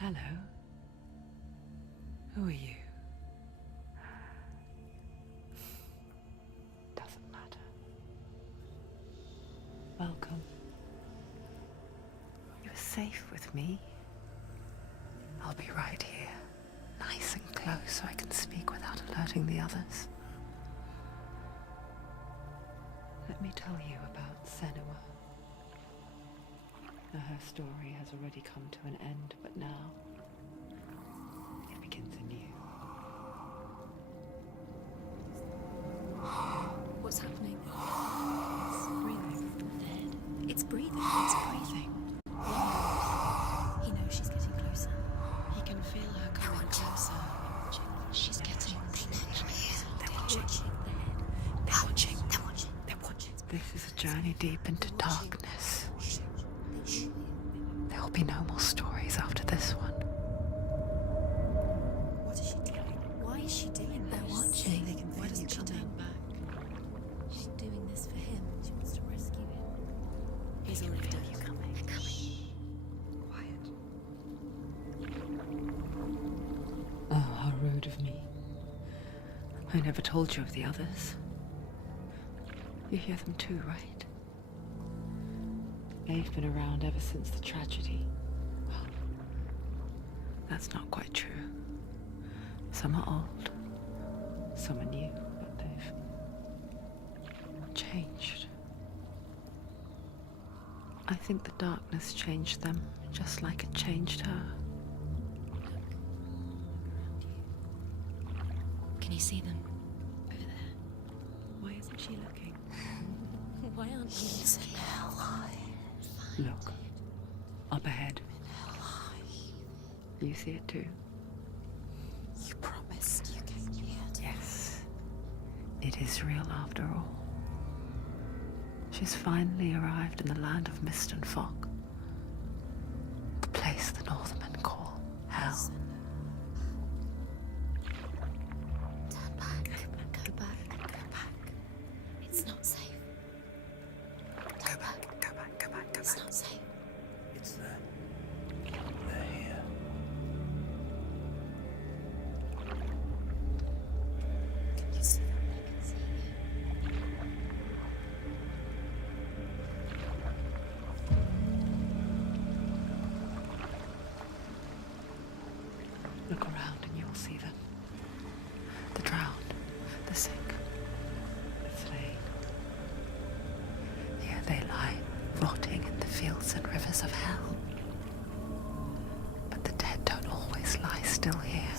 Hello. Who are you? Doesn't matter. Welcome. You're safe with me. I'll be right here, nice and close so I can speak without alerting the others. Let me tell you about Senua. Now, her story has already come to an end, but now it begins anew. What's happening? It's breathing. Dead. It's breathing. It's breathing. He knows she's getting closer. He can feel her coming closer. She's getting closer. They're watching. They're watching. They're watching. They're watching. This is a journey deep into darkness. There will be no more stories after this one. What is she doing? Why is she doing this? They're watching. They can feel. Why doesn't she turn back? She's doing this for him. She wants to rescue him. He's already done. You coming? They're coming. Quiet. Oh, how rude of me. I never told you of the others. You hear them too, right? They've been around ever since the tragedy. Well, that's not quite true. Some are old, some are new, but they've changed. I think the darkness changed them, just like it changed her. Can you see them? Over there. Why isn't she looking? Why aren't you? He's in hell high. Look, up ahead. You see it too? You promised you came here to... Yes, it is real after all. She's finally arrived in the land of mist and fog. The place the Northmen call hell. Turn back. Go back. Go back. It's not safe. Go back. Go back. Go back. It's not safe. It's there. They're here. Can you see them? They can see you. Look around and you'll see them. The drowned, the sick, the slain. Here they lie, rotting in the fields and rivers of hell. But the dead don't always lie still here.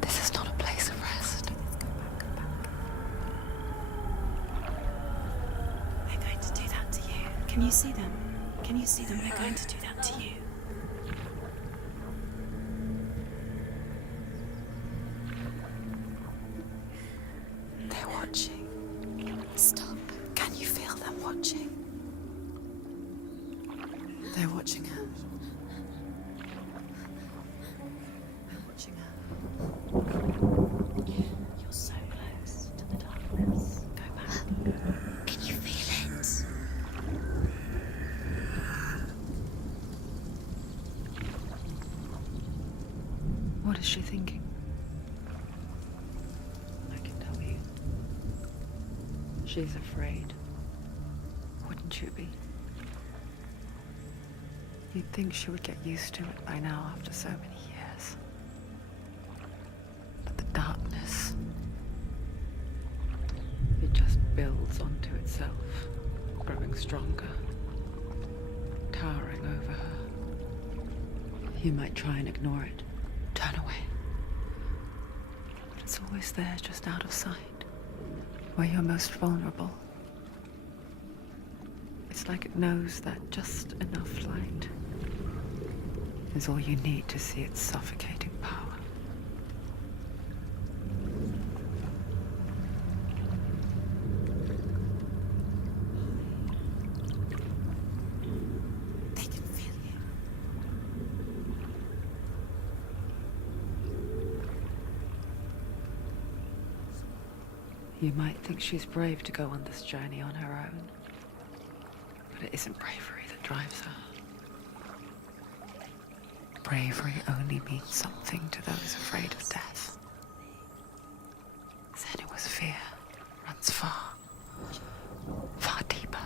This is not a place of rest. Go back. Go back. They're going to do that to you. Can you see them? Can you see them? They're going to do that to you. They're watching. Stop. Can you feel them watching? They're watching her. They're watching her. You're so close to the darkness. Go back. Can you feel it? What is she thinking? I can tell you. She's afraid. Wouldn't you be? You'd think she would get used to it by now after so many years. But the darkness, it just builds onto itself, growing stronger, towering over her. You might try and ignore it, turn away. But it's always there, just out of sight, where you're most vulnerable. It's like it knows that just enough light is all you need to see its suffocating power. They can feel you. You might think she's brave to go on this journey on her own, but it isn't bravery that drives her. bravery only means something to those afraid of death, then it was fear runs far, far deeper.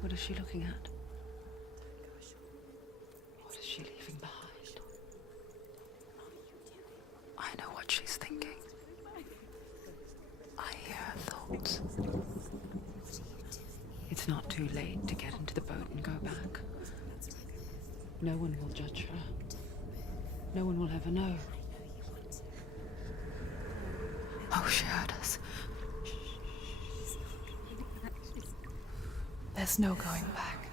What is she looking at? What is she leaving behind? I know what she's thinking. I hear her thoughts. It's not too late to get into the boat and go back. No one will judge her. No one will ever know. Oh, she heard us. There's no going back.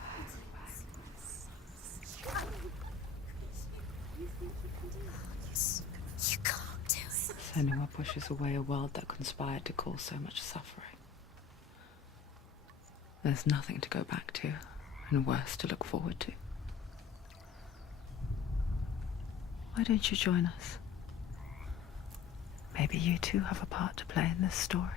You can't do it. Senua pushes away a world that conspired to cause so much suffering. There's nothing to go back to, and worse to look forward to. Why don't you join us? Maybe you too have a part to play in this story.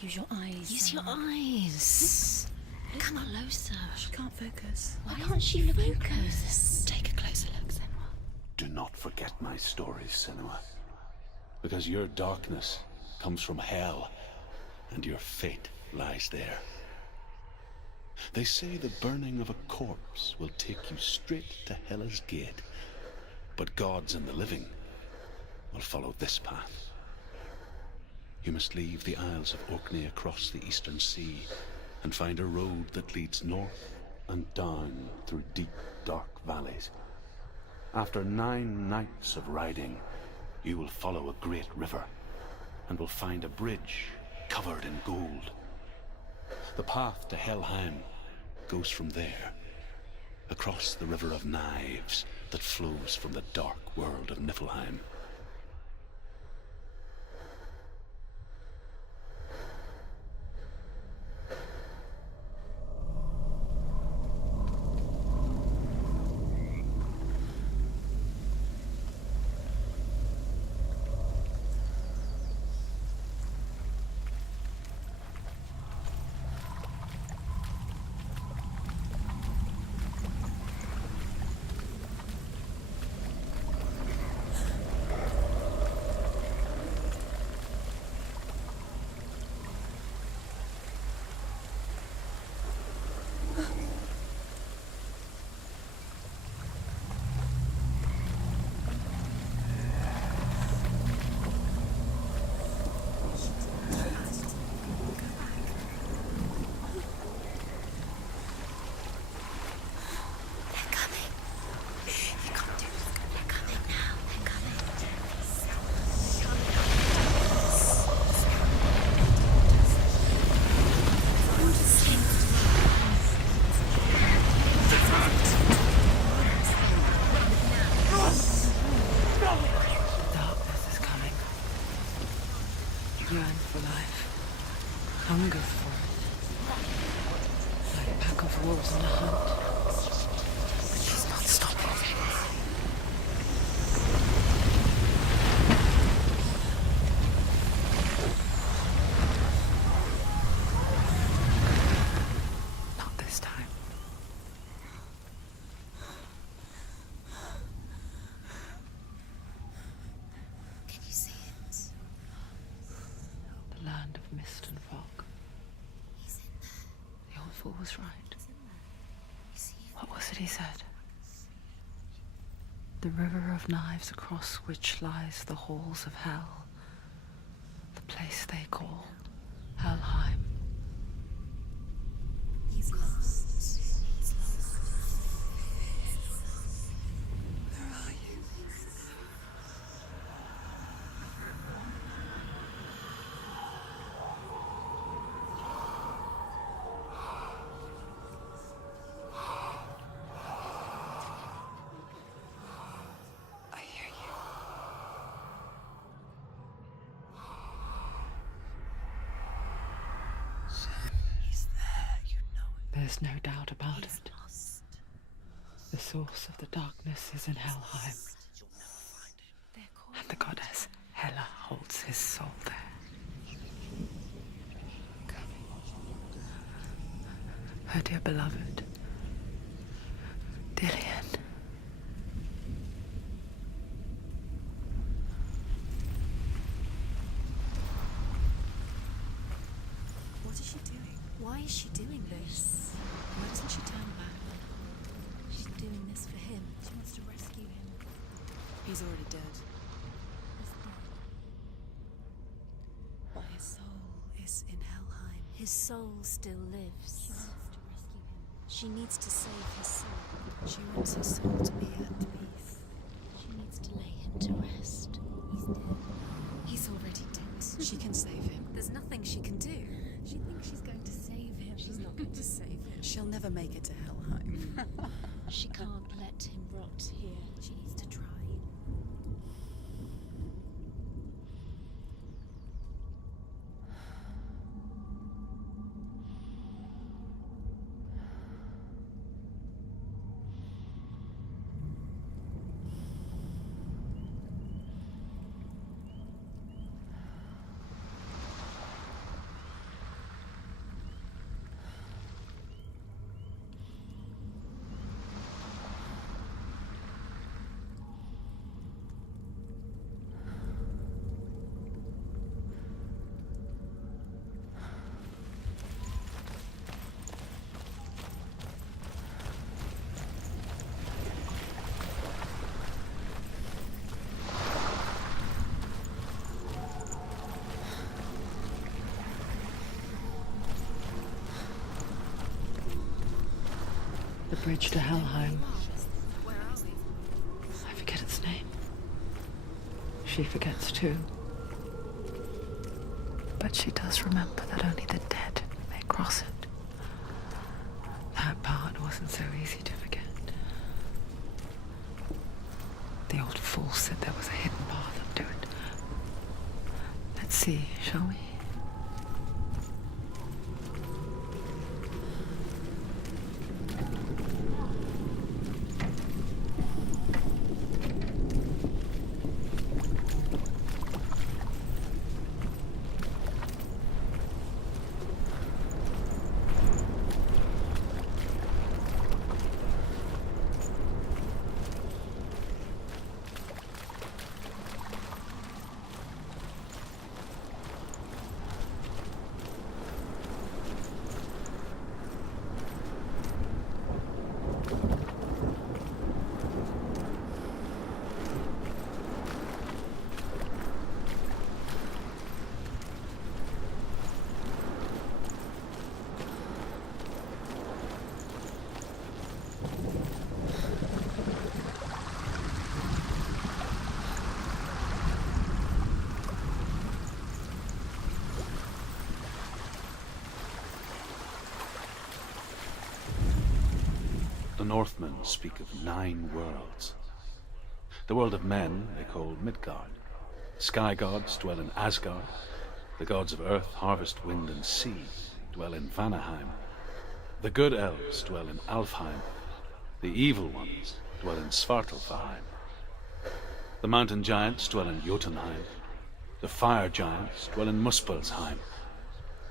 Use your eyes. Use your eyes. Come closer. She can't focus. Why can't she focus? Take a closer look, Senua. Do not forget my stories, Senua. Because your darkness comes from hell, and your fate lies there. They say the burning of a corpse will take you straight to Hela's gate, but gods and the living will follow this path. You must leave the Isles of Orkney across the eastern sea and find a road that leads north and down through deep, dark valleys. After 9 nights of riding, you will follow a great river and will find a bridge covered in gold. The path to Helheim goes from there, across the River of Knives that flows from the dark world of Niflheim. Yearns for life, hungers for it, like a pack of wolves on a hunt. But she's not stopping. Not this time. Can you see it? The land of mist and fog. He's in there. The old fool was right. He's in there. You see him? What was it he said? The river of knives across which lies the halls of hell. The place they call Helheim. He's lost. He's lost. Where are you? I hear you. He's there, you know it. There's no doubt about He's it. lost. The source of the darkness is in Helheim, They're calling and the goddess Hela holds his soul there. Her dear beloved, Dillian. What is she doing? Why is she doing this? Why doesn't she turn back? She's doing this for him. She wants to rescue him. He's already dead. He's dead. But his soul is in Helheim. His soul still lives. She wants to rescue him. She needs to save his soul. She wants his soul to be at peace. She needs to lay him to rest. He's dead. He's already dead. She can save him. There's nothing she can do. She thinks she's going to save him. She's not going to save him. She'll never make it to Helheim. She can't let him rot here. She needs to try. The bridge to Helheim. Where are we? I forget its name. She forgets too. But she does remember that only the dead may cross it. That part wasn't so easy to forget. The old fool said there was a hidden path up to it. Let's see, shall we? The Northmen speak of 9 worlds. The world of men they call Midgard. Sky gods dwell in Asgard. The gods of earth, harvest, wind, and sea dwell in Vanaheim. The good elves dwell in Alfheim. The evil ones dwell in Svartalfheim. The mountain giants dwell in Jotunheim. The fire giants dwell in Muspelheim.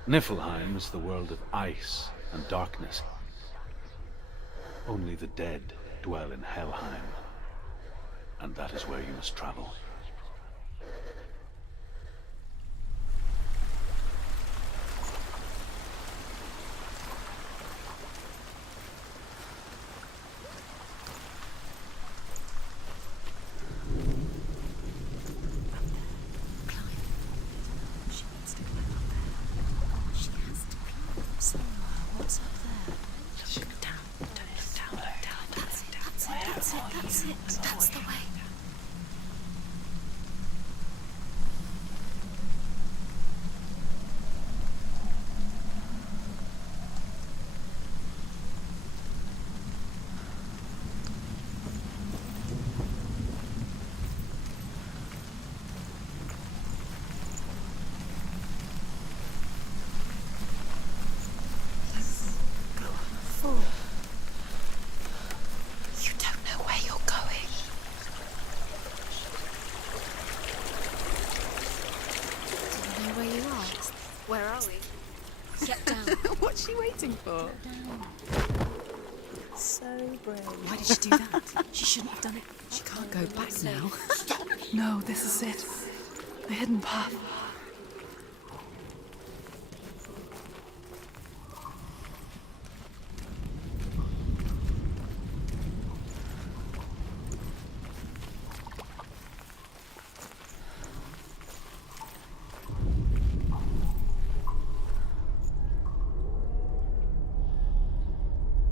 Niflheim is the world of ice and darkness. Only the dead dwell in Helheim, and that is where you must travel. That's it, that's it. That's the way. You don't know where you're going. Do you know where you are? Where are we? Get down. What's she waiting for? So brave. Why did she do that? She shouldn't have done it. She can't go back now. No, this is it. The hidden path.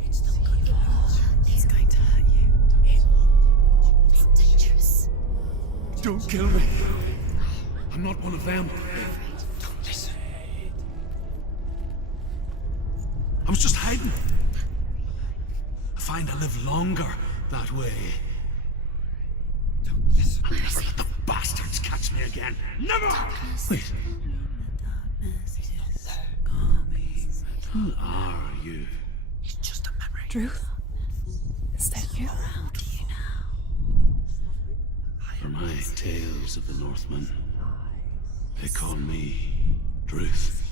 It's going to hurt you. It's dangerous. Don't kill me. I'm not one of them. Don't listen. I was just hiding. I find I live longer that way. Don't listen. I'll never let the bastards catch me again. Never! Wait. Who are you? It's just a memory. Druth? Is that you? For my tales of the Northmen, they call me Druth.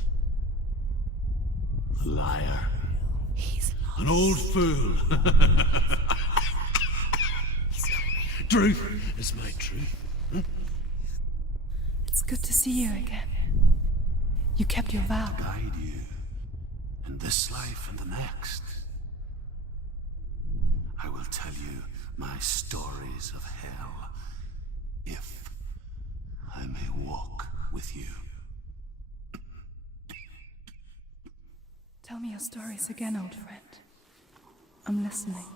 A liar. He's lost. An old fool. Truth is my truth. It's good to see you again. You kept your vow. Guide you in this life and the next. I will tell you my stories of hell, if I may walk with you. Tell me your stories again, old friend. I'm listening.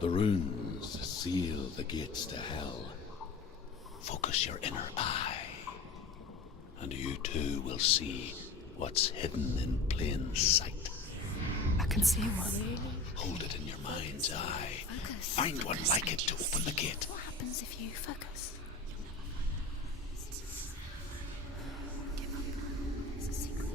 The runes seal the gates to hell. Focus your inner eye, and you too will see what's hidden in plain sight. I can see one. Hold it in your mind's eye. Focus. Find one Focus. like it to open the gate. What happens if you focus? Give up. It's a secret.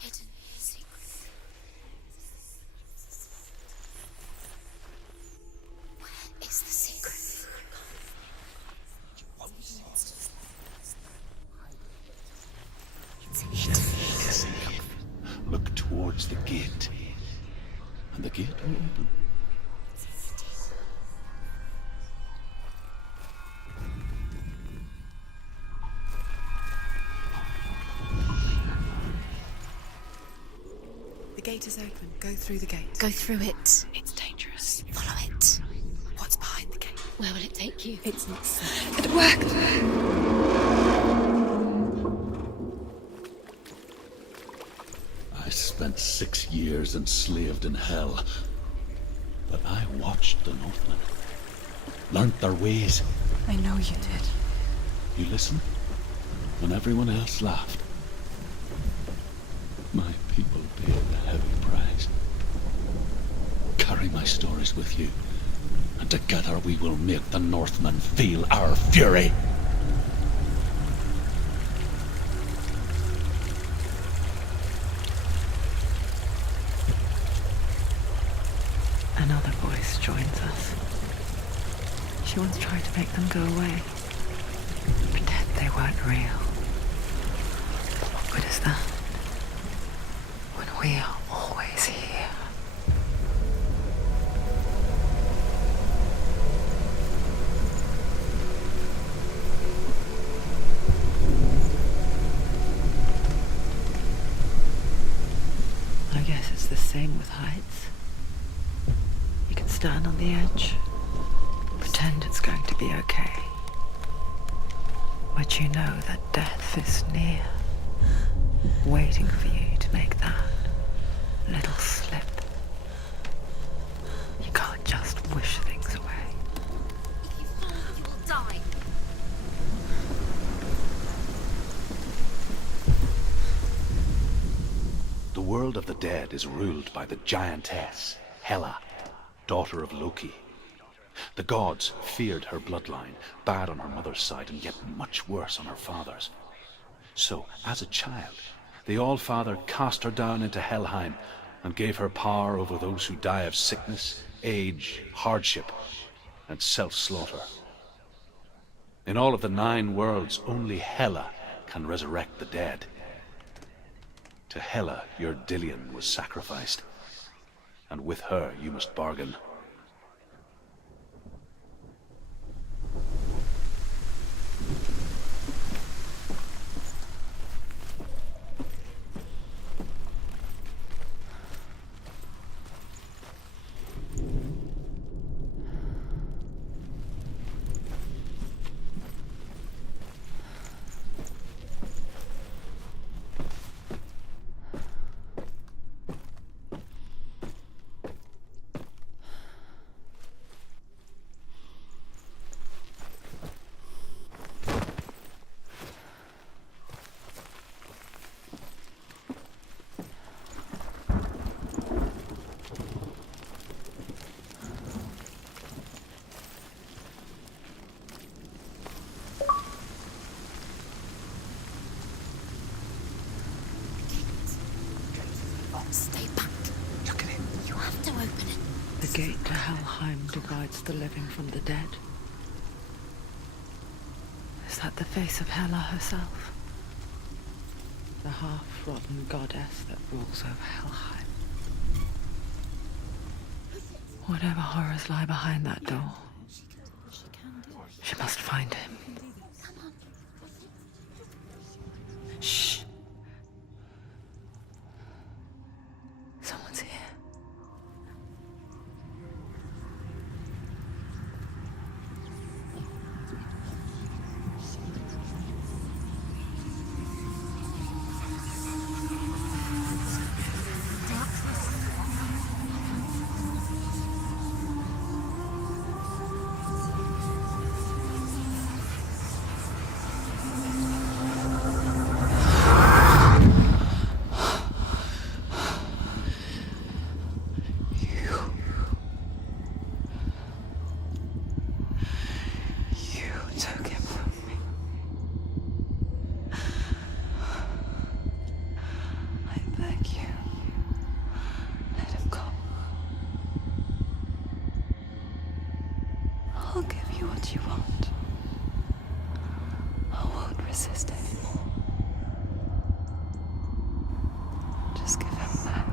Hidden secret. Where is the secret? It's hidden. Look towards the gate, and the gate will open. The gate is open. Go through the gate. Go through it. It's dangerous. Follow it. What's behind the gate? Where will it take you? It's not safe. It worked. I spent 6 years enslaved in hell, but I watched the Northmen, learnt their ways. I know you did. You listened when everyone else laughed. My people paid the heavy price. Carry my stories with you, and together we will make the Northmen feel our fury. Another voice joins us. She once tried to make them go away. Pretend they weren't real. But what good is that? When we are always here. both heights. You can stand on the edge, pretend it's going to be okay. But you know that death is near, waiting for you to make that little slip. You can't just wish things away. If you fall, you will die. The world of the dead is ruled by the giantess, Hela, daughter of Loki. The gods feared her bloodline, bad on her mother's side and yet much worse on her father's. So, as a child, the All-Father cast her down into Helheim and gave her power over those who die of sickness, age, hardship, and self-slaughter. In all of the 9 worlds, only Hela can resurrect the dead. To Hela, your Dillion was sacrificed, and with her you must bargain. Stay back. Look at it. You have to open it. The gate to Helheim divides the living from the dead. Is that the face of Hela herself? The half-rotten goddess that rules over Helheim. Whatever horrors lie behind that door, she must find him. Shh. Someone's here. Took him from me. I beg you, let him go. I'll give you what you want. I won't resist anymore. Just give him back.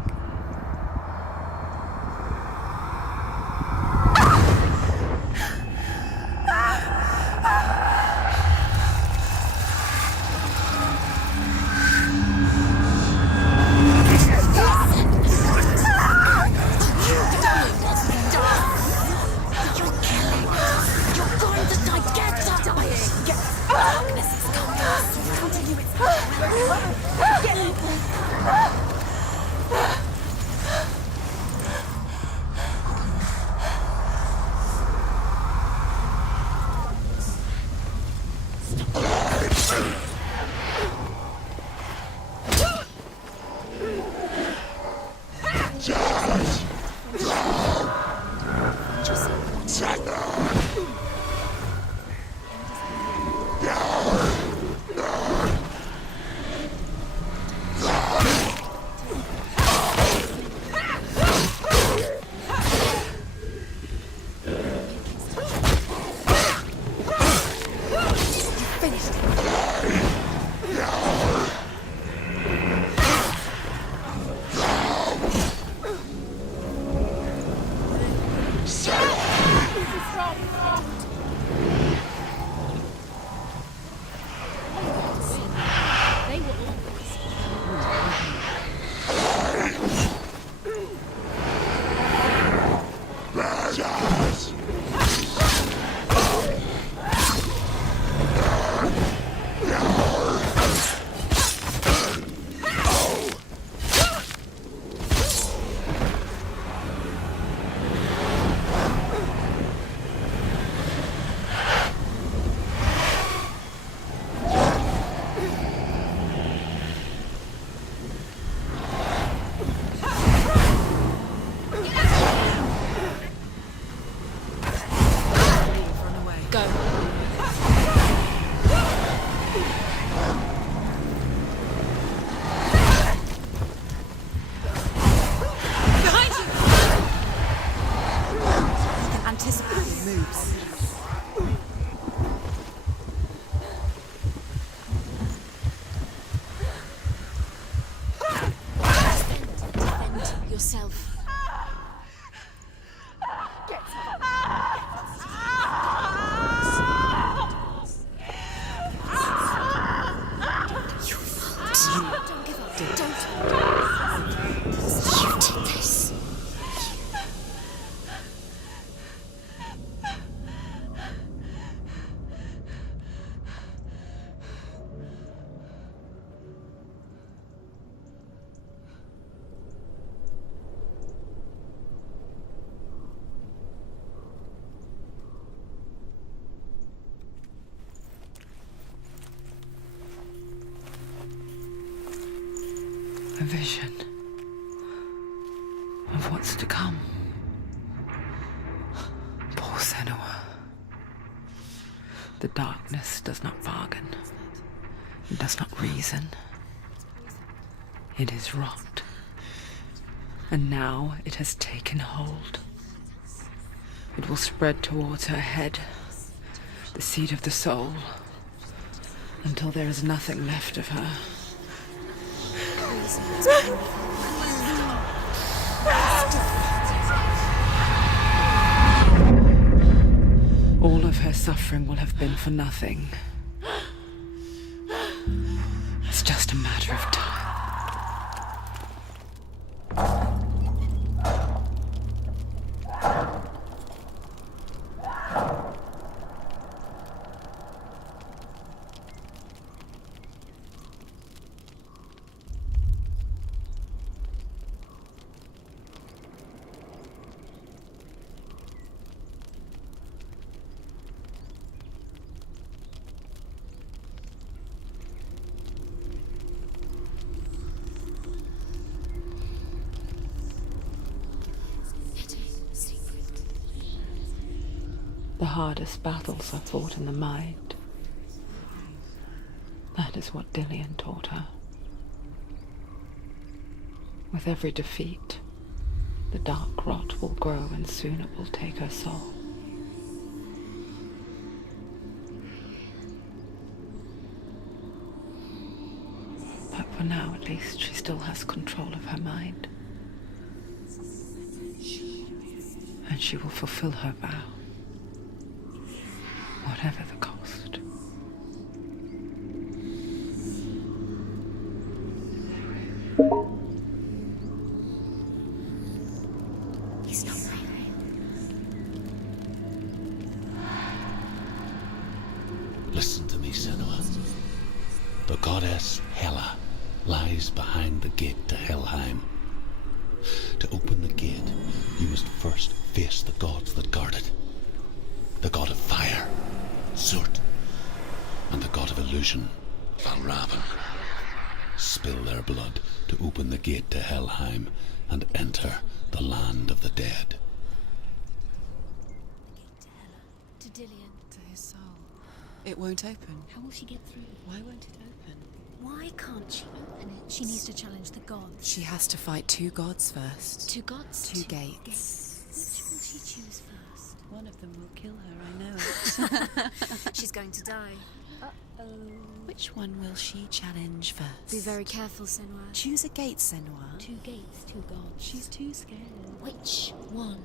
Don't give up. Don't. You did this. A vision of what's to come. Poor Senua. The darkness does not bargain. It does not reason. It is rot. And now it has taken hold. It will spread towards her head, the seat of the soul, until there is nothing left of her. All of her suffering will have been for nothing. It's just a matter of time. The hardest battles are fought in the mind. That is what Dillian taught her. With every defeat, the dark rot will grow and soon it will take her soul. But for now, at least, she still has control of her mind. And she will fulfill her vow. Whatever the cost. He's not right. Listen to me, Senua. The goddess Hela lies behind the gate to Helheim. To open the gate, you must first face the gods that guard it. The god of fire, Zurt, and the god of illusion, Valravan. Spill their blood to open the gate to Helheim and enter the land of the dead. To Dillian. To his soul. It won't open. How will she get through? Why won't it open? Why can't she open it? She needs to challenge the gods. She has to fight 2 gods first. 2 gods? 2 gates. Which will she choose first? One of them will kill her, I know it. She's going to die. Uh-oh. Which one will she challenge first? Be very careful, Senua. Choose a gate, Senua. 2 gates, 2 gods. She's too scared. Which one?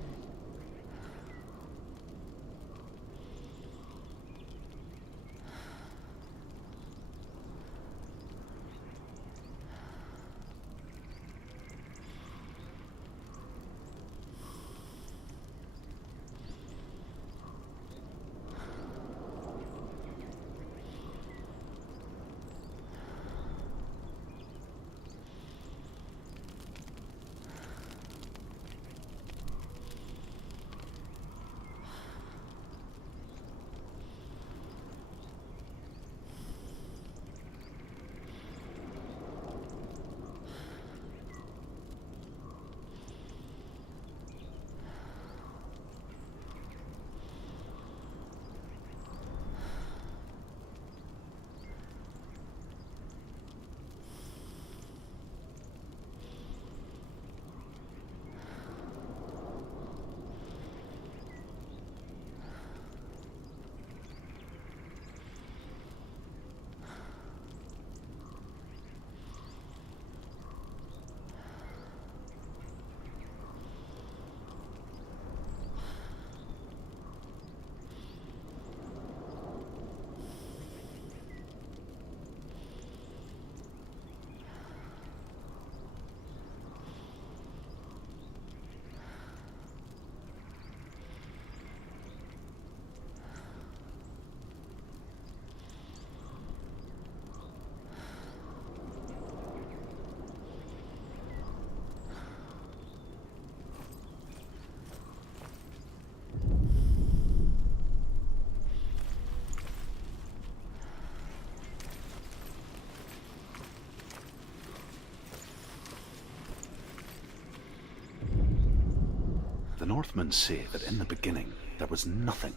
Northmen say that in the beginning there was nothing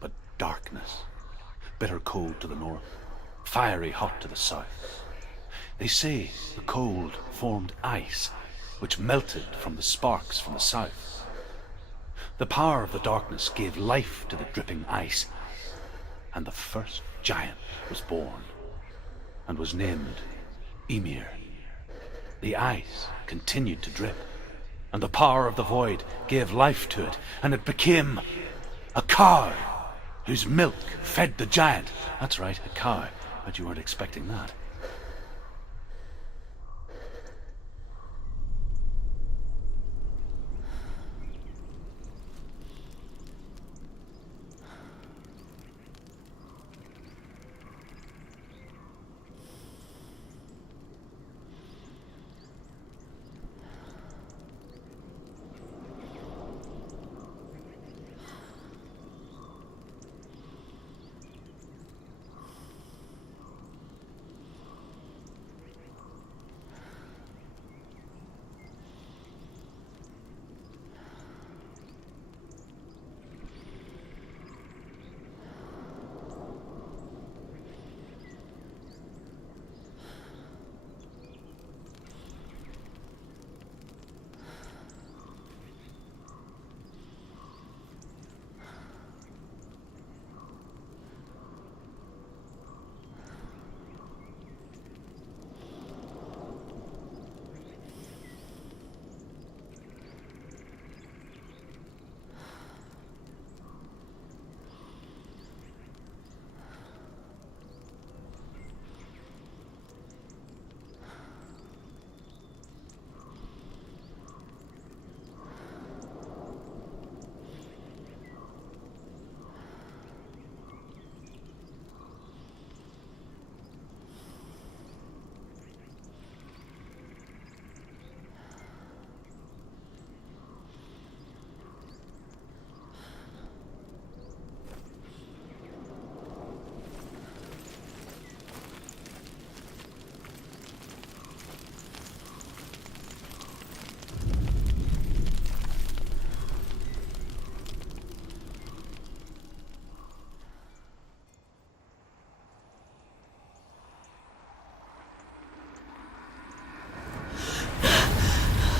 but darkness. Bitter cold to the north, fiery hot to the south. They say the cold formed ice, which melted from the sparks from the south. The power of the darkness gave life to the dripping ice, and the first giant was born, and was named Ymir. The ice continued to drip, and the power of the void gave life to it, and it became a cow whose milk fed the giant. That's right, a cow. Bet you weren't expecting that.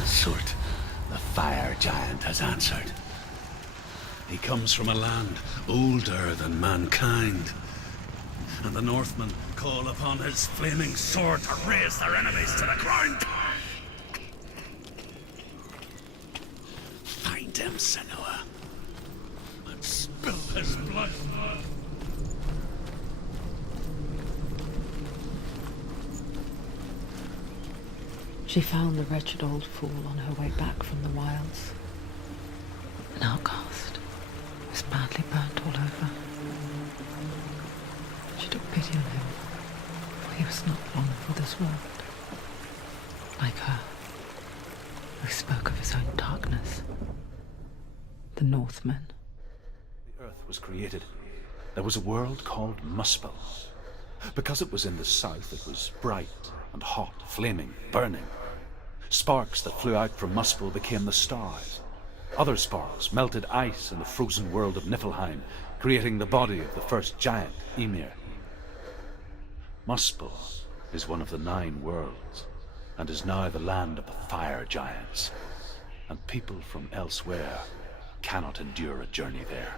Surt, the fire giant, has answered. He comes from a land older than mankind, and the Northmen call upon his flaming sword to raze their enemies to the ground. Find him, Senua, and spill his blood. She found the wretched old fool on her way back from the wilds. An outcast, was badly burnt all over. She took pity on him, for he was not long for this world. Like her, who spoke of his own darkness. The Northmen. The earth was created. There was a world called Muspel. Because it was in the south, it was bright and hot, flaming, burning. Sparks that flew out from Muspel became the stars. Other sparks melted ice in the frozen world of Niflheim, creating the body of the first giant, Ymir. Muspel is one of the 9 worlds, and is now the land of the fire giants, and people from elsewhere cannot endure a journey there.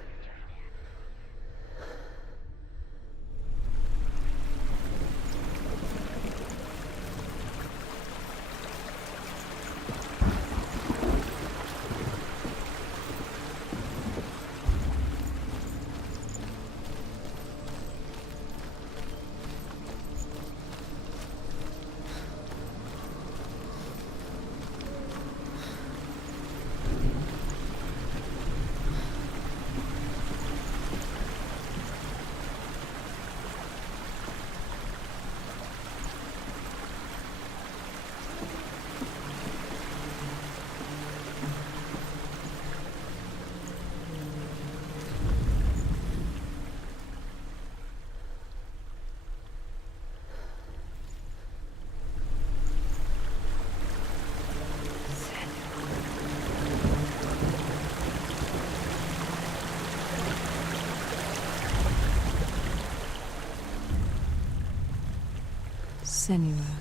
Senua,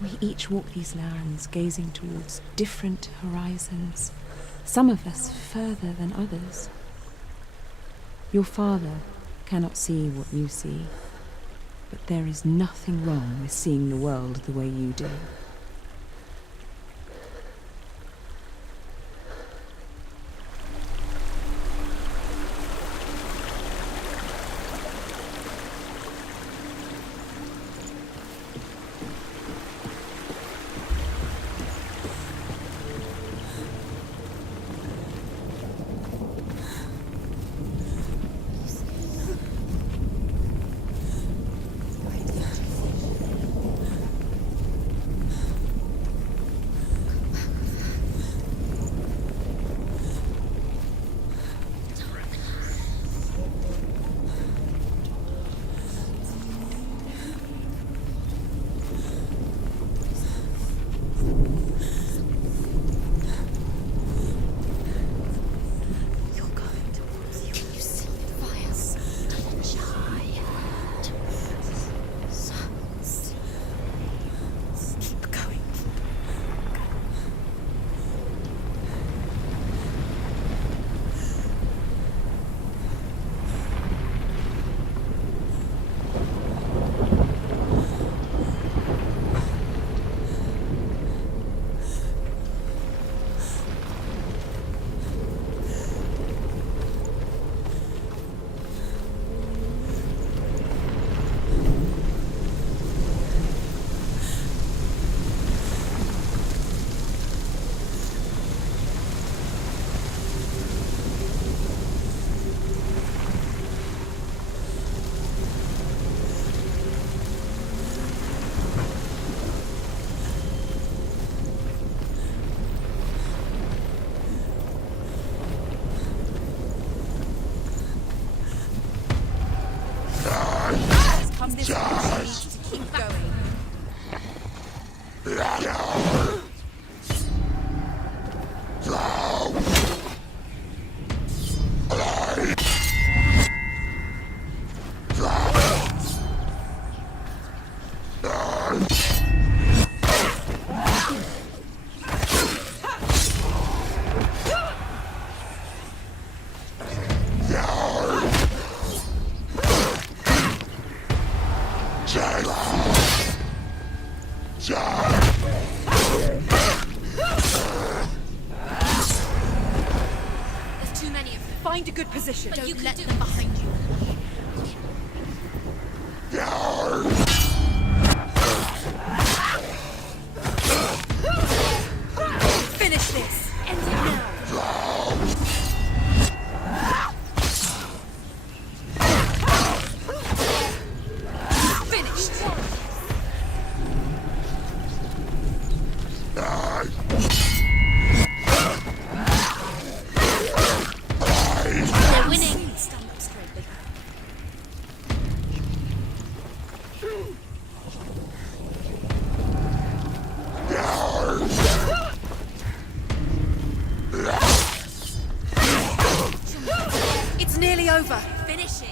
we each walk these lands gazing towards different horizons, some of us further than others. Your father cannot see what you see, but there is nothing wrong with seeing the world the way you do. This way, need to keep going. There's too many of them. Find a good position. But don't let them behind you. Finish this! End it now. Finished! They're winning. Stand up straight, big man. It's nearly over. Finish it.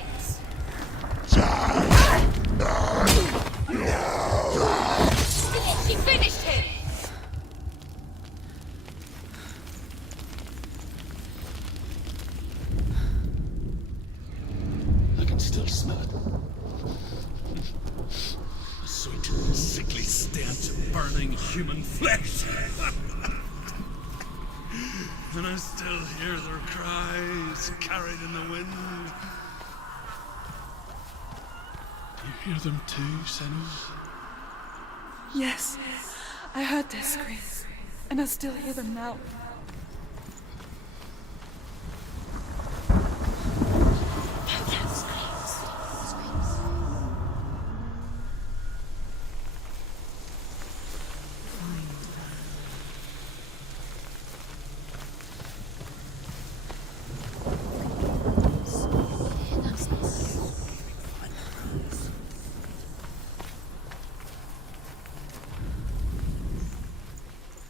She finished him. I can still smell it. A sweet, sickly stench of burning human flesh. And I still hear their cries carried in the wind. You hear them too, Senua? Yes, I heard their screams, and I still hear them now.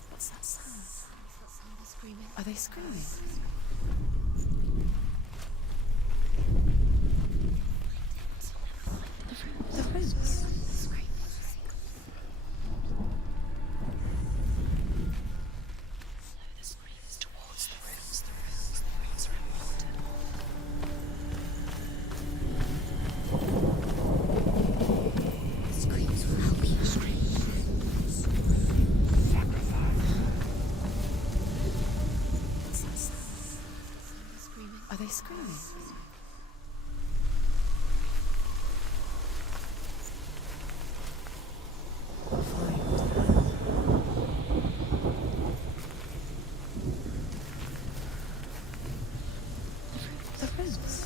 What's that sound? Is that somebody screaming? Are they screaming? The roots. screaming? The roots.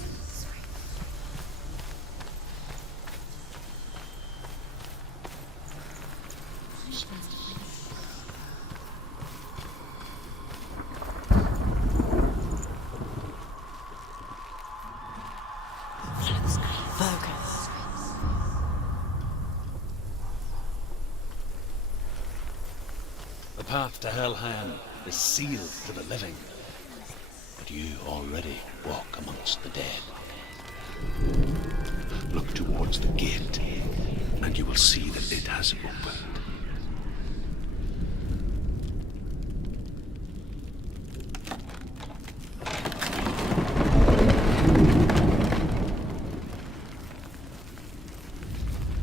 Focus. The path to Hellhand is sealed to the living. But you already walk amongst the dead. Look towards the gate, and you will see that it has opened.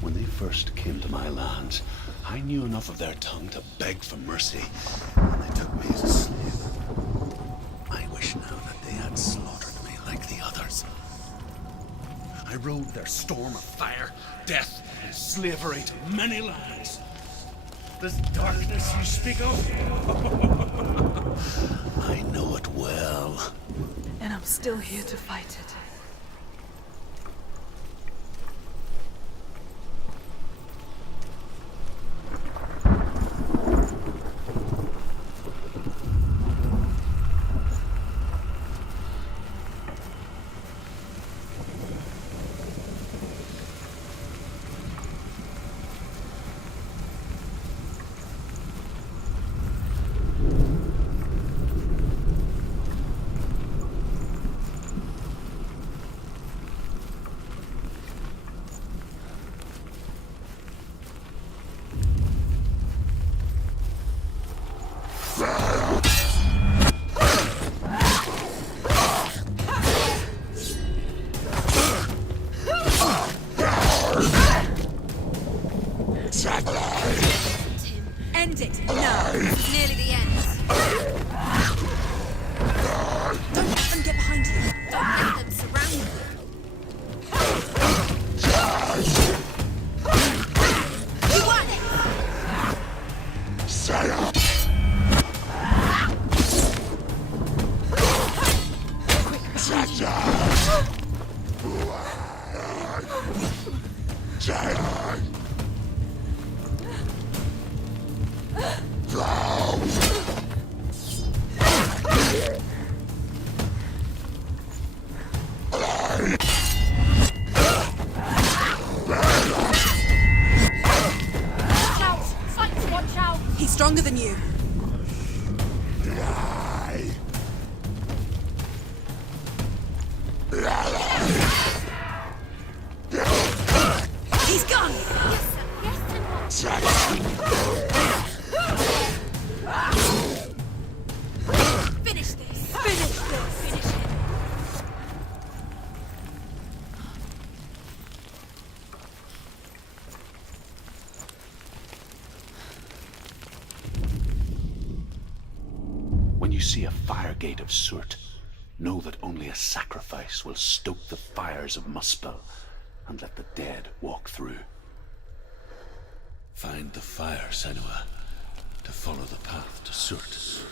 When they first came to my lands, I knew enough of their tongue to beg for mercy, and they took me as a slave. I wish now that they had slaughtered me like the others. I rode their storm of fire, death, and slavery to many lands. This darkness you speak of, I know it well. And I'm still here to fight it. End it! No! It's nearly the end. Don't let them get behind you. Don't let them surround you. You won! He's stronger than you. He's gone! Finish this! Finish this! Finish him! When you see a fire gate of soot, know that only a sacrifice will stoke the fires of Muspel and let the dead walk through. Find the fire, Senua, to follow the path to Soot.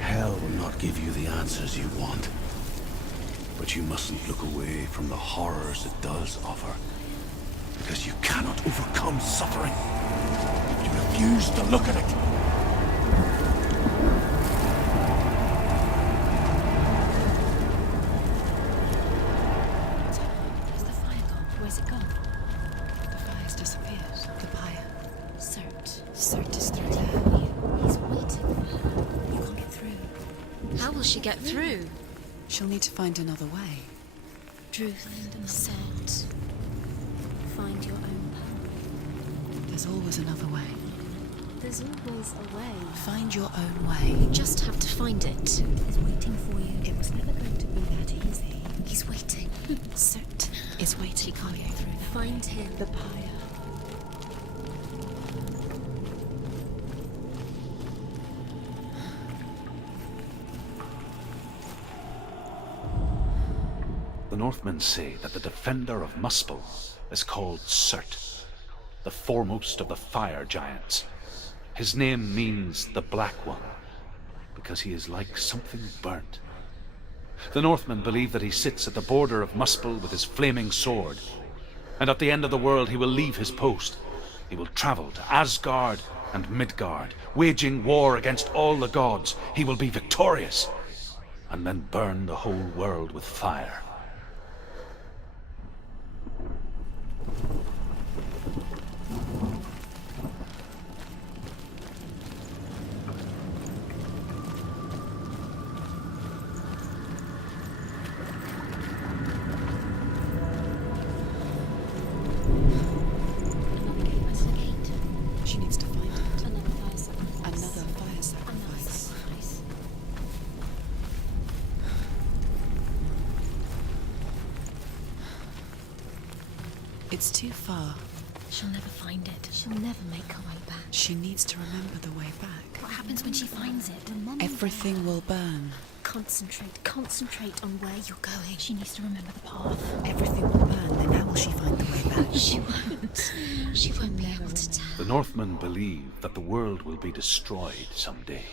Hell will not give you the answers you want. But you mustn't look away from the horrors it does offer. Because you cannot overcome suffering if you refuse to look at it. Cert is through there. He's waiting for her. You can't get through. How will she get through? She'll need to find another way. Truth said, find your own path. There's always another way. There's always a way. Find your own way. You just have to find it. Truth is waiting for you. It was never going to be that easy. He's waiting. Cert is waiting. She can't for get you. through now. Find him. The pyre. The Northmen say that the defender of Muspel is called Cert, the foremost of the fire giants. His name means the Black One, because he is like something burnt. The Northmen believe that he sits at the border of Muspel with his flaming sword, and at the end of the world he will leave his post. He will travel to Asgard and Midgard, waging war against all the gods. He will be victorious, and then burn the whole world with fire. Another gate must gate. She needs to find it. Another fire sacrifice. Another fire Another sacrifice. sacrifice. It's too far. She'll never find it. She'll never make her way back. She needs to remember the way back. What happens when she finds it? Everything will burn. Concentrate on where you're going. She needs to remember the path. Everything will burn. Then how will she find the way back? She won't. She won't be able to tell. The Northmen believe that the world will be destroyed someday.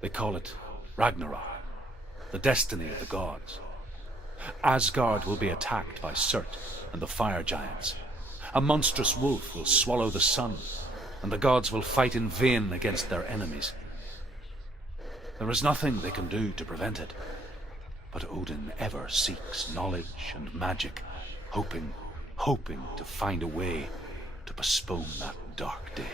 They call it Ragnarok, the destiny of the gods. Asgard will be attacked by Surt and the fire giants. A monstrous wolf will swallow the sun, and the gods will fight in vain against their enemies. There is nothing they can do to prevent it, but Odin ever seeks knowledge and magic, hoping to find a way to postpone that dark day.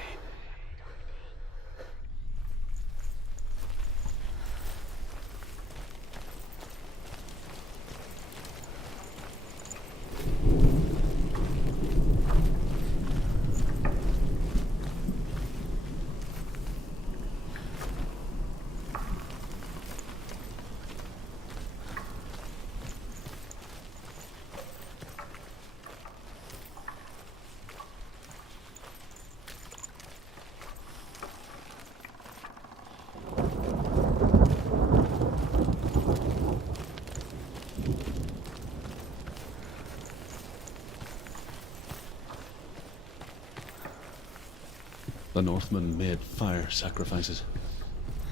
The Northmen made fire sacrifices,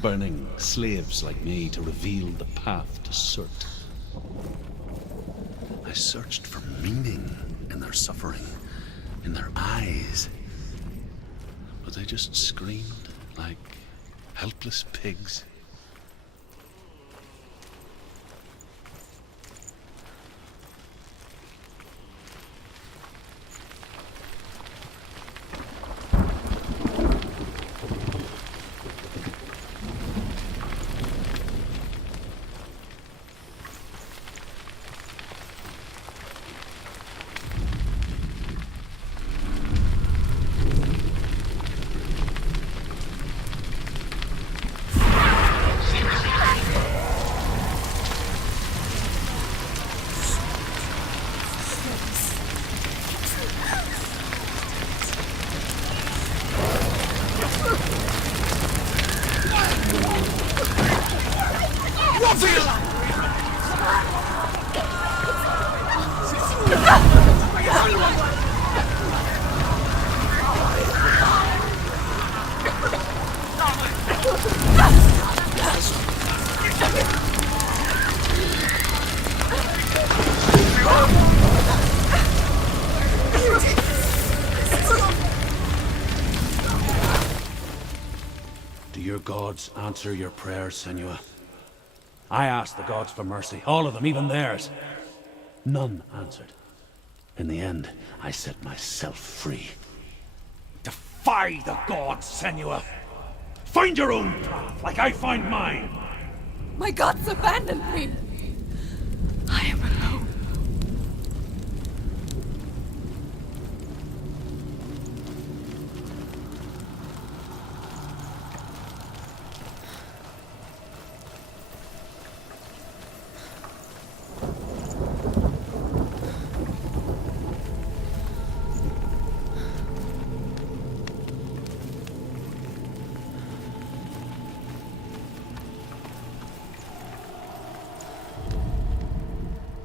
burning slaves like me to reveal the path to Surt. I searched for meaning in their suffering, in their eyes, but they just screamed like helpless pigs. Do your gods answer your prayers, Senua? I asked the gods for mercy, all of them, even theirs. None answered. In the end, I set myself free. To Defy the gods, Senua. Find your own path, like I find mine. My gods abandoned me. I am alone.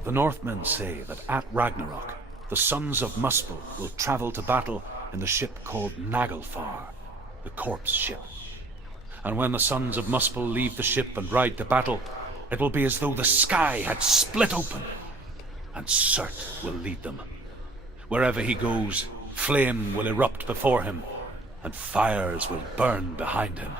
The Northmen say that at Ragnarok, the sons of Muspel will travel to battle in the ship called Naglfar, the corpse ship. And when the sons of Muspel leave the ship and ride to battle, it will be as though the sky had split open, and Surt will lead them. Wherever he goes, flame will erupt before him, and fires will burn behind him.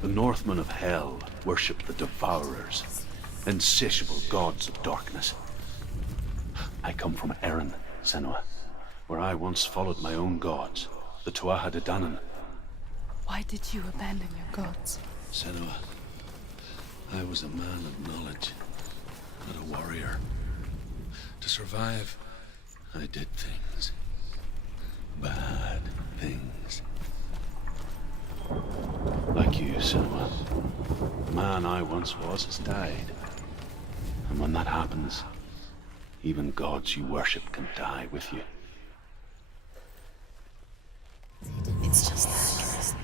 The Northmen of Hell worship the Devourers, insatiable gods of darkness. I come from Erin, Senua, where I once followed my own gods, the Tuatha De Danann. Why did you abandon your gods? Senua, I was a man of knowledge, not a warrior. To survive, I did things. Bad things. Like you, Senua. The man I once was has died. And when that happens, even gods you worship can die with you. It's just that.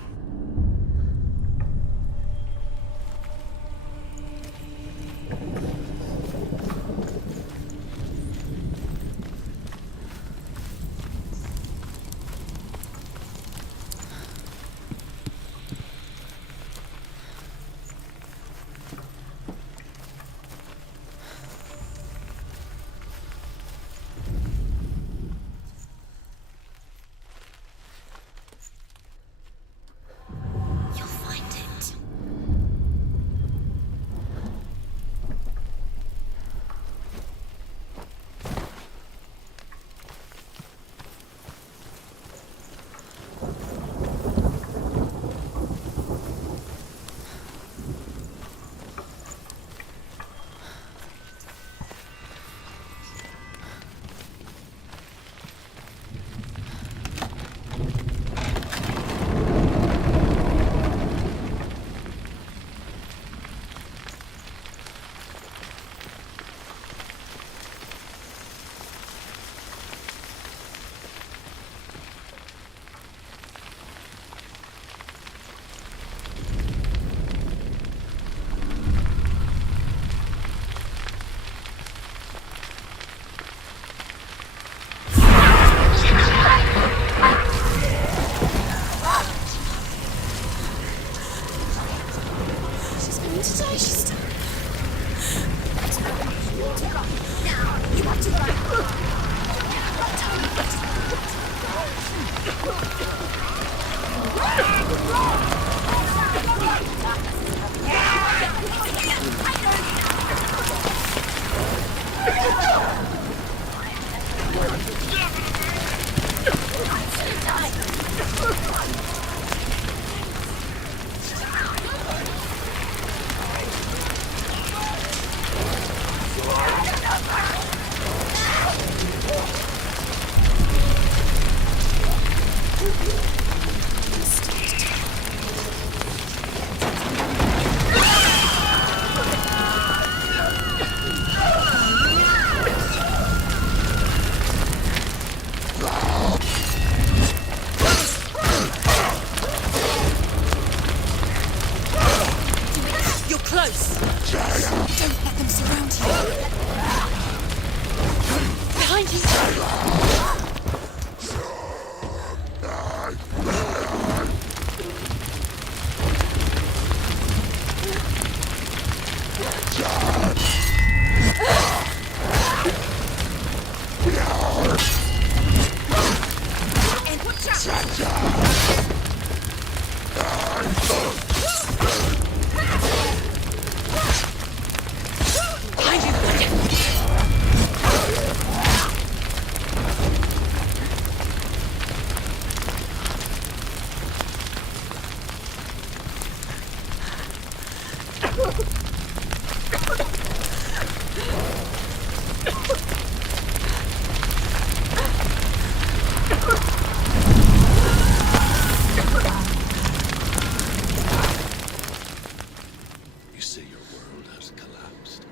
You say your world has collapsed.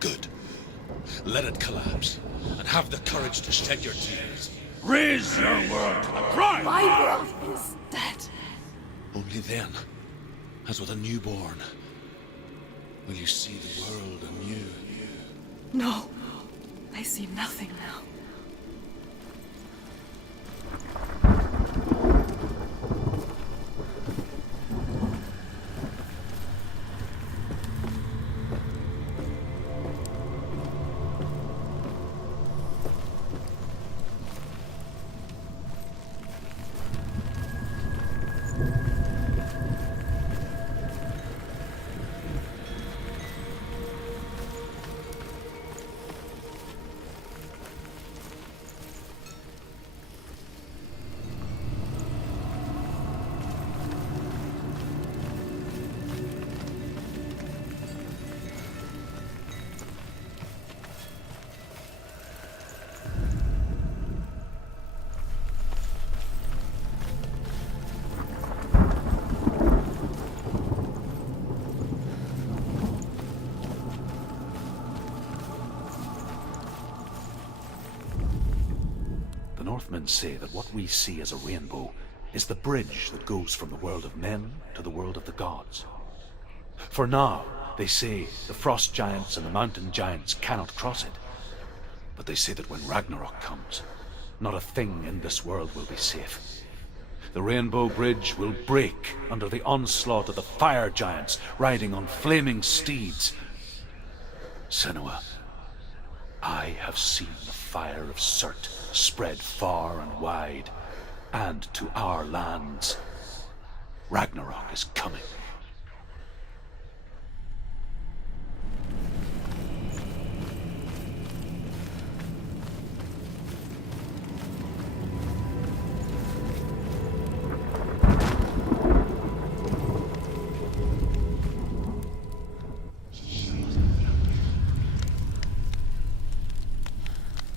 Good. Let it collapse, and have the courage to shed your tears. Raise your world to the pride! My world is dead. Only then, as with a newborn, will you see the world anew. No, I see nothing now. The Northmen say that what we see as a rainbow is the bridge that goes from the world of men to the world of the gods. For now, they say, the frost giants and the mountain giants cannot cross it. But they say that when Ragnarok comes, not a thing in this world will be safe. The Rainbow Bridge will break under the onslaught of the fire giants riding on flaming steeds. Senua, I have seen the fire of Surt spread far and wide, and to our lands. Ragnarok is coming.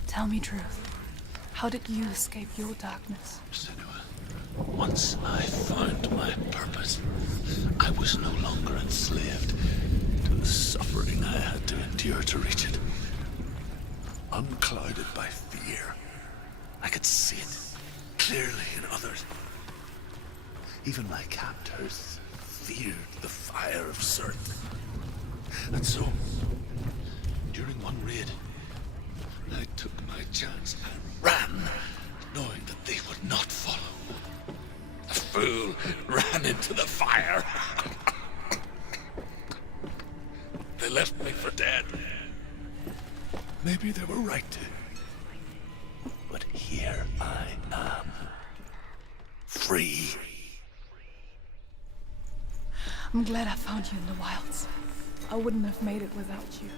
Tell me truth. How did you escape your darkness? Senua, once I found my purpose, I was no longer enslaved to the suffering I had to endure to reach it. Unclouded by fear, I could see it clearly in others. Even my captors feared the fire of Surt. And so, during one raid, I took my chance and ran, knowing that they would not follow. The fool ran into the fire. They left me for dead. Maybe they were right to. But here I am. Free. I'm glad I found you in the wilds. I wouldn't have made it without you.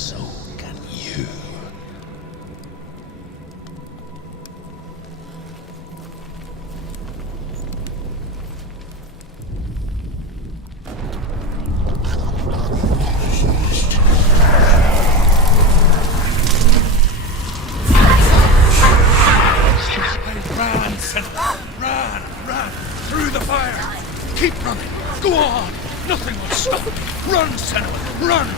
so can you. Run, Sentinel! Run! Through the fire! Keep running! Go on! Nothing will stop! Run, Sentinel! Run!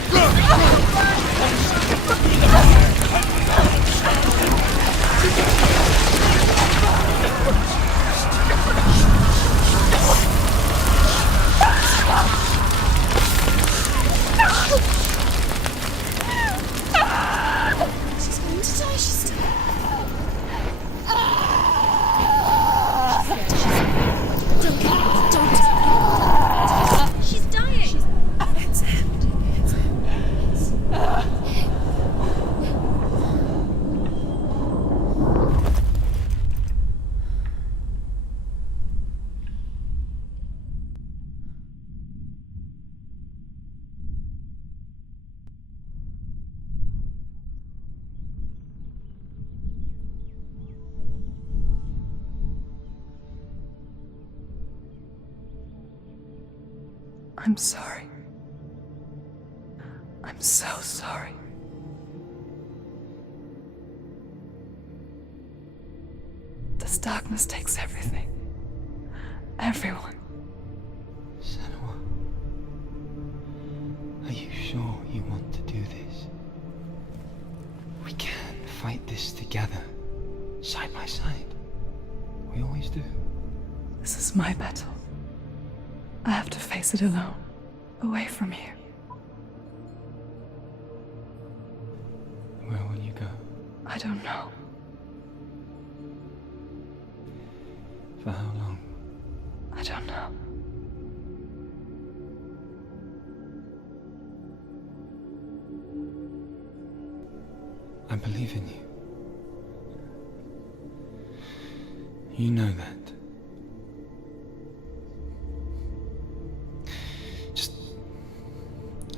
She's going to die. She's still. Don't. She's dying. It's him. I'm sorry. I'm so sorry. This darkness takes everything. Everyone. Senua, are you sure you want to do this? We can fight this together, side by side. We always do. This is my battle. I have to face it alone, away from you. Where will you go? I don't know. For how long? I don't know. I believe in you. You know that.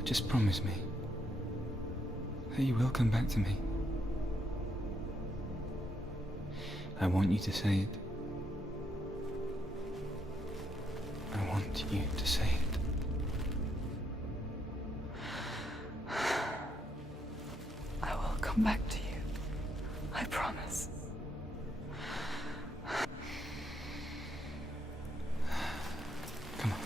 Just promise me that you will come back to me. I want you to say it. I want you to say it. I will come back to you. I promise. Come on.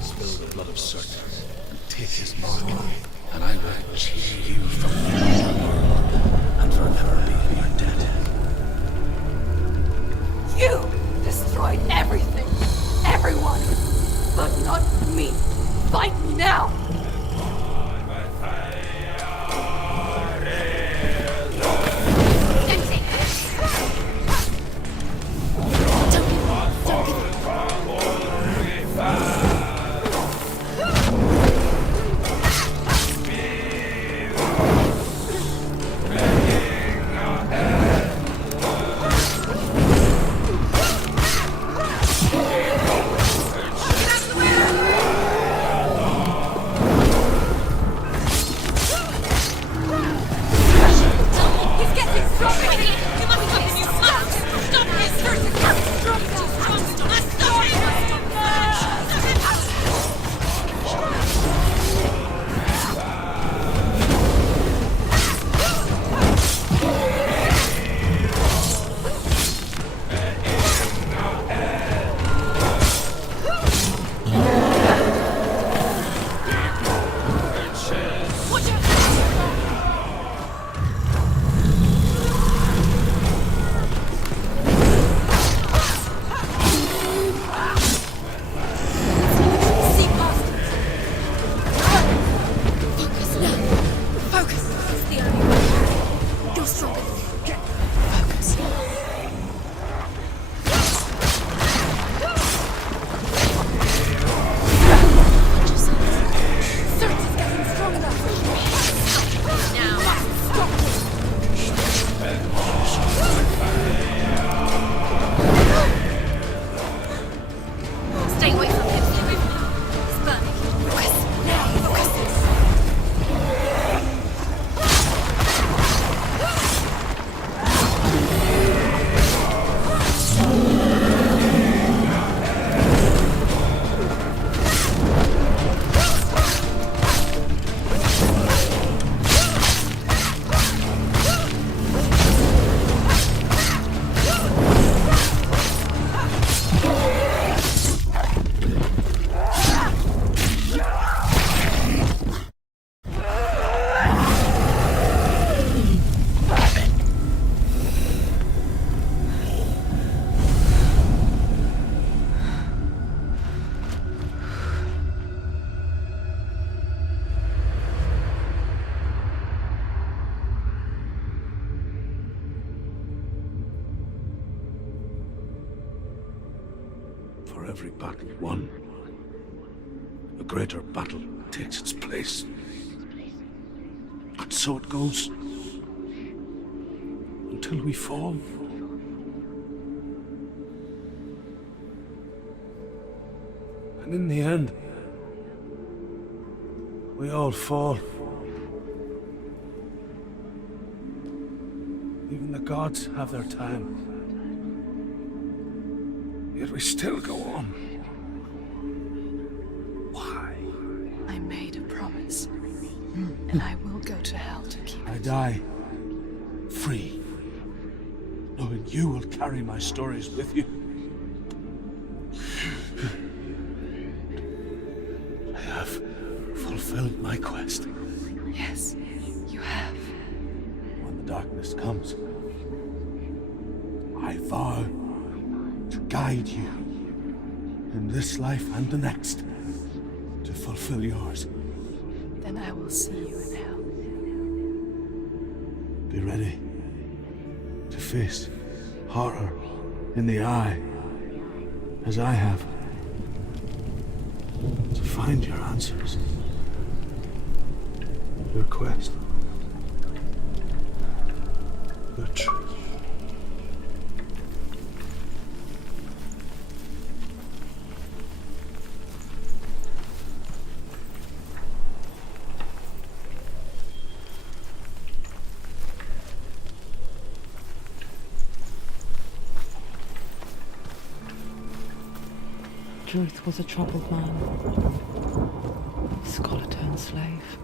Spill the blood of Surt and take his mark, and I will tear you from your world and forever be in your debt. You destroyed everything, everyone, but not me. Fight me now. For every battle won, a greater battle takes its place. And so it goes. Until we fall. And in the end, we all fall. Even the gods have their time. Yet we still go on. Why? I made a promise, and I will go to hell to keep I it. die free, knowing you will carry my stories with you. I have fulfilled my quest. Yes, you have. When the darkness comes, I vow to guide you in this life and the next to fulfill yours. Then I will see you in hell. Be ready to face horror in the eye, as I have, to find your answers, your quest, the truth. Druth was a troubled man, a scholar turned slave.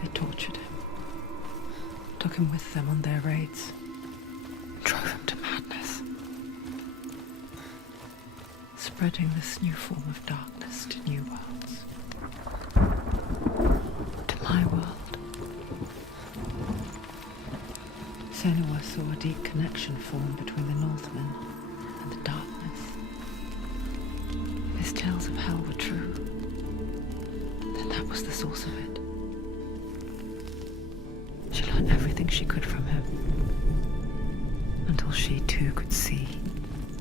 They tortured him, took him with them on their raids, drove him to madness, spreading this new form of darkness to new worlds, to my world. Senua saw a deep connection form between the Northmen and the darkness. His tales of hell were true. Then that was the source of it. She learned everything she could from him, until she too could see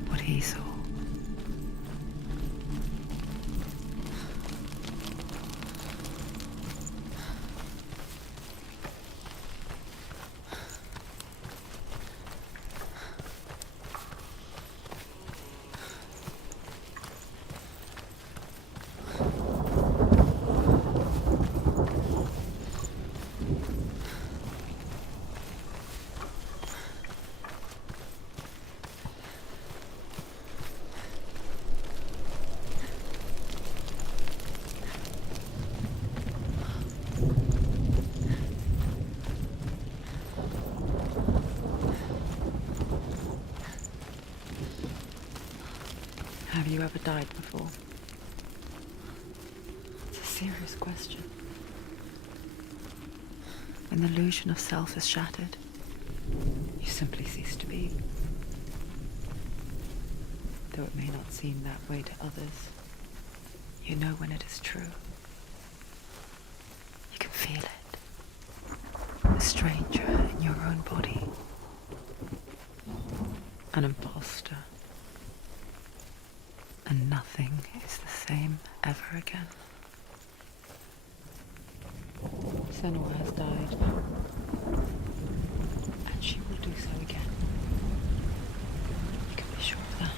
what he saw. Have you ever died before? It's a serious question. When the illusion of self is shattered, you simply cease to be. Though it may not seem that way to others, you know when it is true. You can feel it. A stranger in your own body. An imposter. And nothing is the same ever again. Senua has died. And she will do so again. You can be sure of that.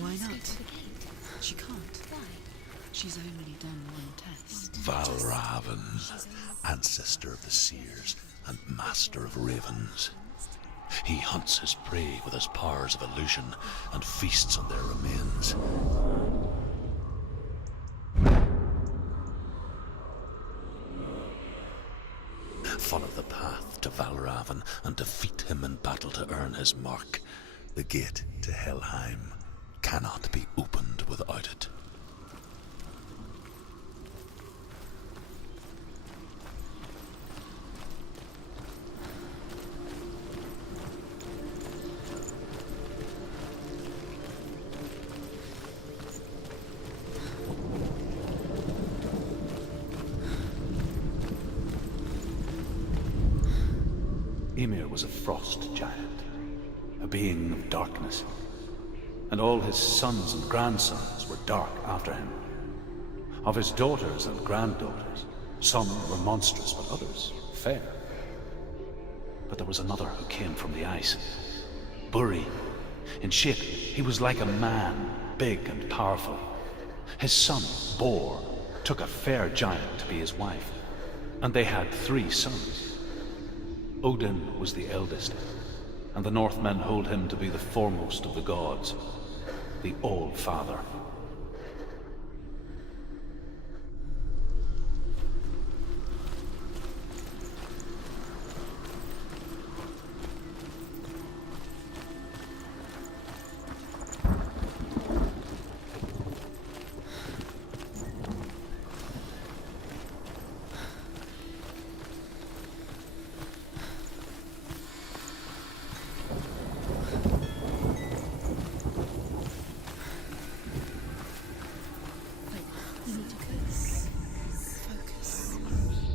Why not? She can't. Why? She's only done one test. Valravan, ancestor of the seers and master of ravens. He hunts his prey with his powers of illusion and feasts on their remains. Follow the path to Valravan and defeat him in battle to earn his mark. The gate to Helheim cannot be opened without it. Ymir was a frost giant, a being of darkness, and all his sons and grandsons were dark after him. Of his daughters and granddaughters, some were monstrous, but others fair. But there was another who came from the ice, Buri. In shape, he was like a man, big and powerful. His son, Bor, took a fair giant to be his wife, and they had 3 sons. Odin was the eldest, and the Northmen hold him to be the foremost of the gods, the All-Father.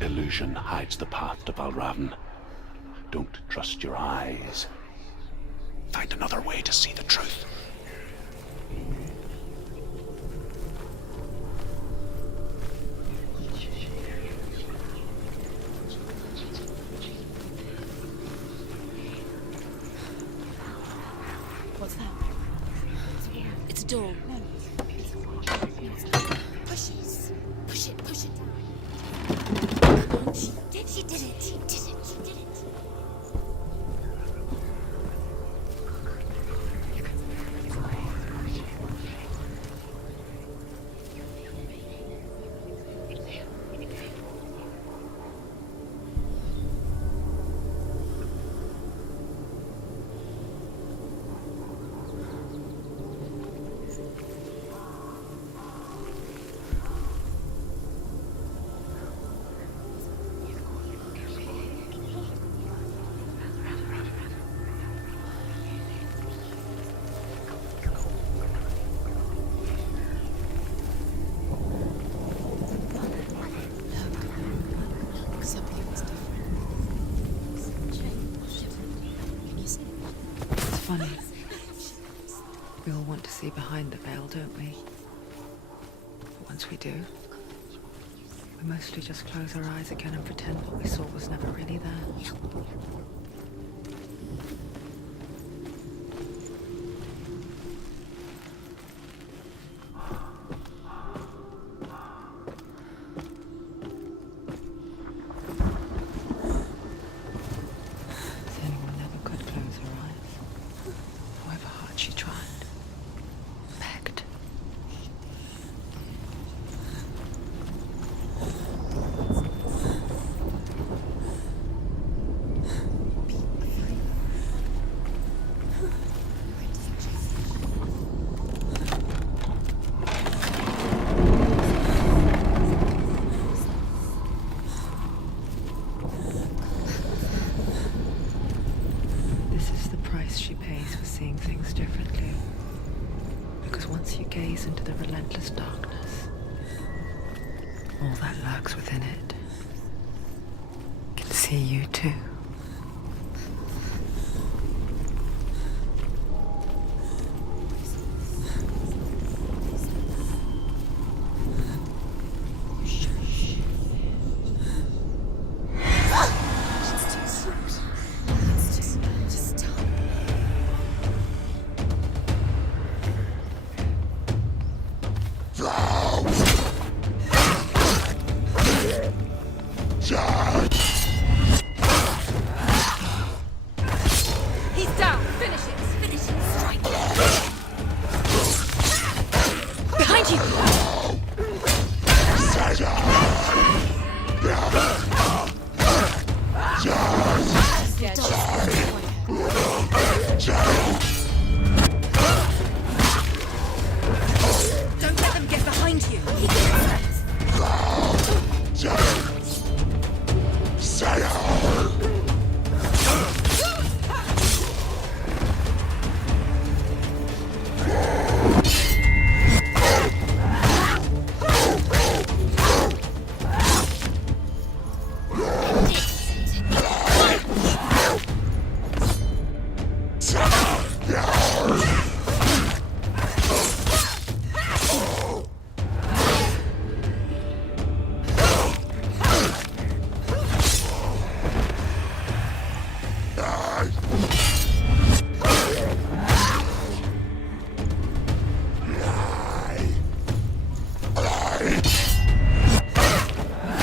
Illusion hides the path to Valravan. Don't trust your eyes. Find another way to see the truth. What's that? It's a door. Push it. Push it. Push it down. Come on. She did it. She did it. She did it. see behind the veil, don't we? But once we do, we mostly just close our eyes again and pretend what we saw was never really there. Senua never could close her eyes, however hard she tried. Begged. This is the price she pays for seeing things differently. Because once you gaze into the relentless darkness, all that lurks within it can see you too. He's down! Finish it! Finish it! Strike! Behind you! Don't let them get behind you!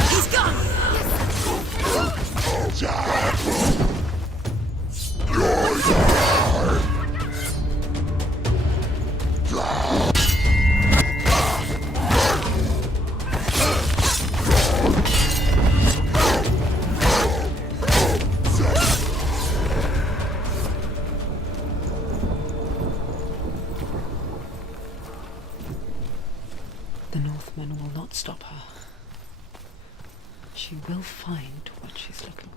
He's gone! The Northman will not stop her. She will find what she's looking for.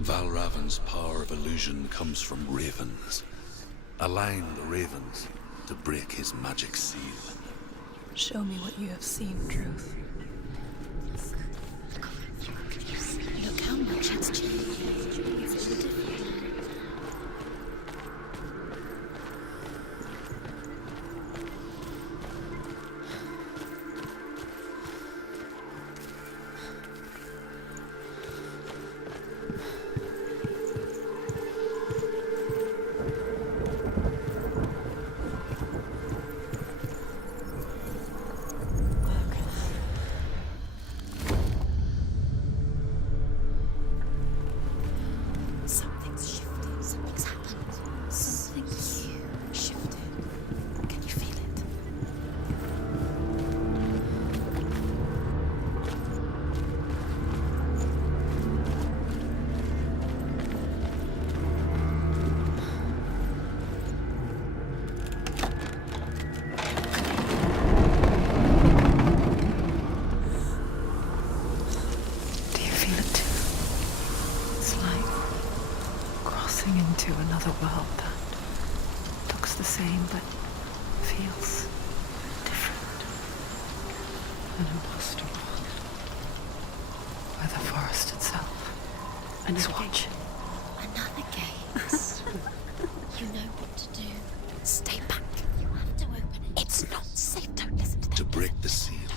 Valravan's power of illusion comes from ravens. Align the ravens to break his magic seal. Show me what you have seen, Truth. Look how much it's changed. It's all different. Something's shifted. Something's happened. Something huge shifted. Can you feel it? Do you feel it too? It's like crossing into another world that same, but feels different and impossible. By the forest itself. And it's watching. Another gate. You know what to do. Stay back. You have to open it. It's not safe. Don't listen to them. To break the seal,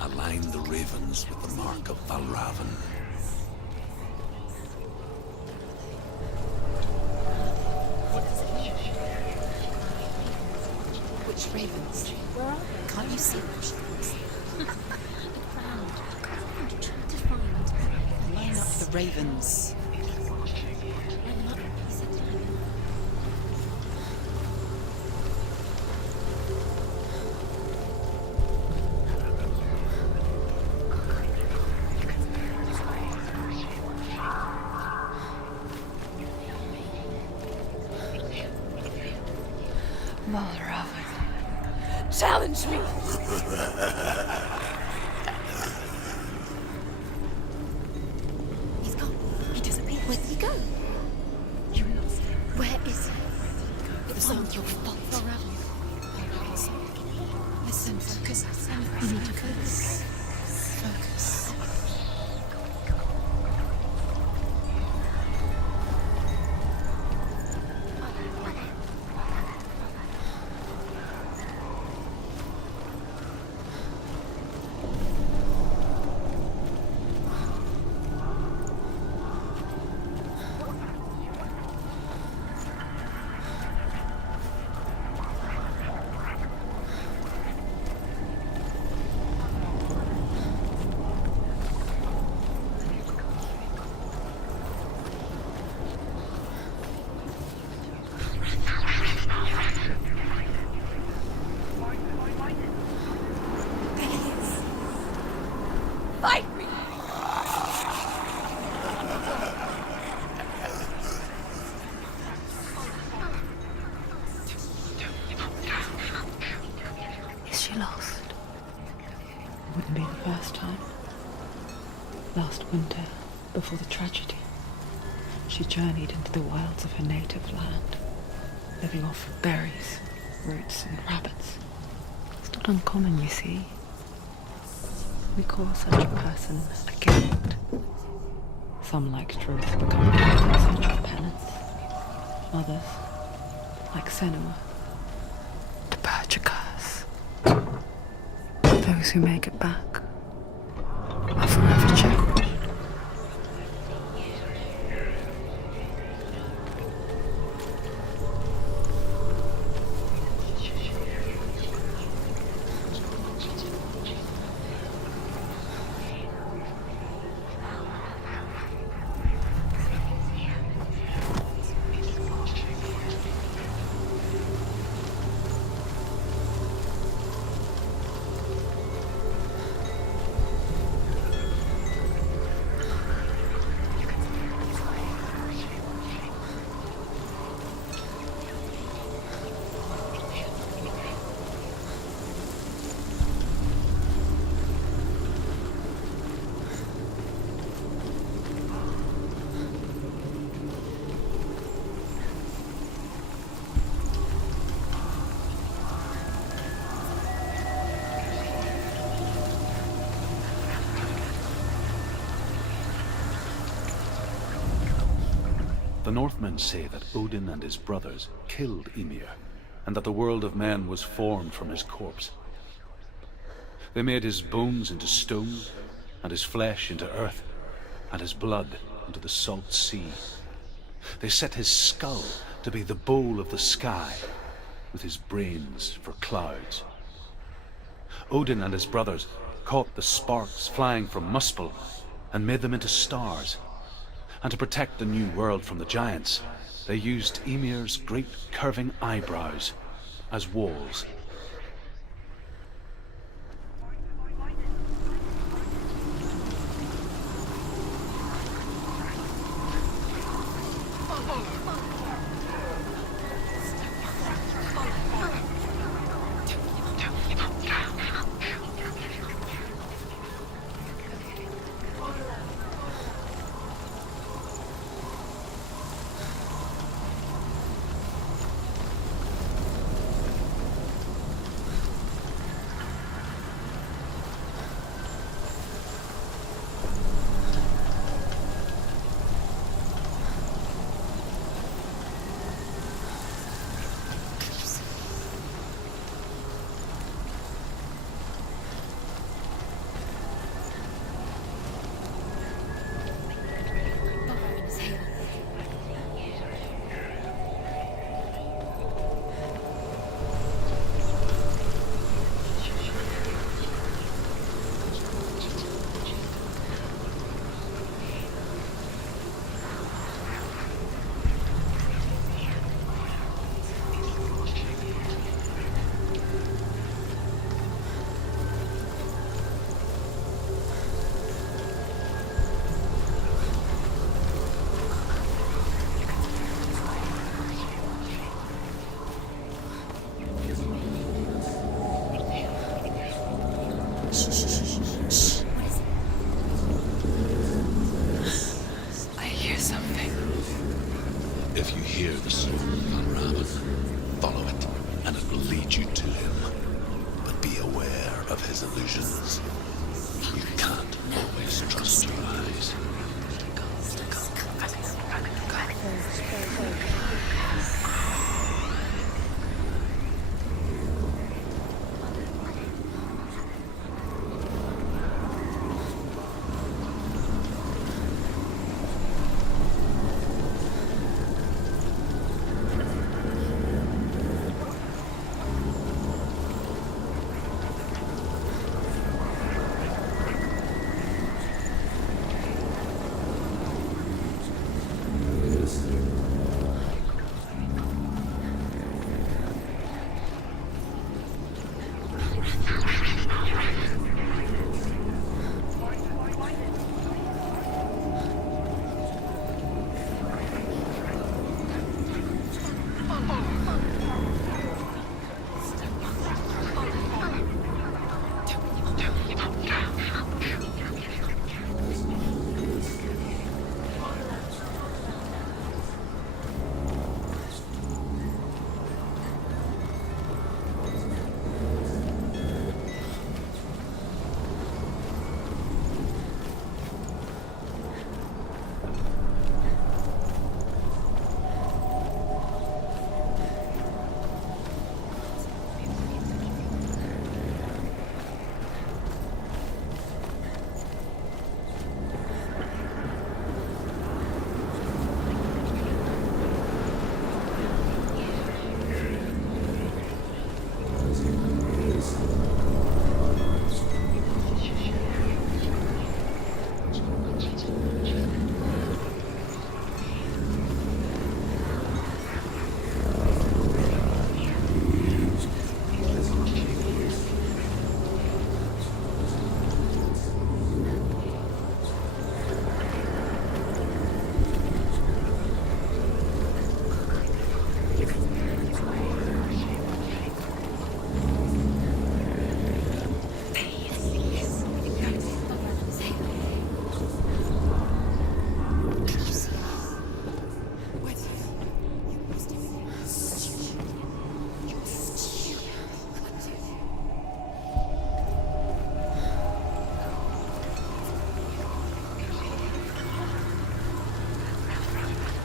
align the ravens with the mark of Valravan. Which ravens? Where are they? Can't you see them? The ground. I'm trying to find. Line up the ravens. Line up. He said line up. Valravan. Challenge me! He's gone. He disappeared. Where did he go? You lost him. Where is he? It's not your fault. Listen, focus. You need to focus. Focus. Fight me! Is she lost? It wouldn't be the first time. Last winter, before the tragedy, she journeyed into the wilds of her native land, living off berries, roots, and rabbits. It's not uncommon, you see. We call such a person a guild. Some, like Truth, become guilds in search of penance. Others, like Senua, to purge a curse. Those who make it back are forever changed. The Northmen say that Odin and his brothers killed Ymir, and that the world of men was formed from his corpse. They made his bones into stone, and his flesh into earth, and his blood into the salt sea. They set his skull to be the bowl of the sky, with his brains for clouds. Odin and his brothers caught the sparks flying from Muspel and made them into stars. And to protect the new world from the giants, they used Ymir's great curving eyebrows as walls. lead you to him. But be aware of his illusions. You can't always trust your eyes.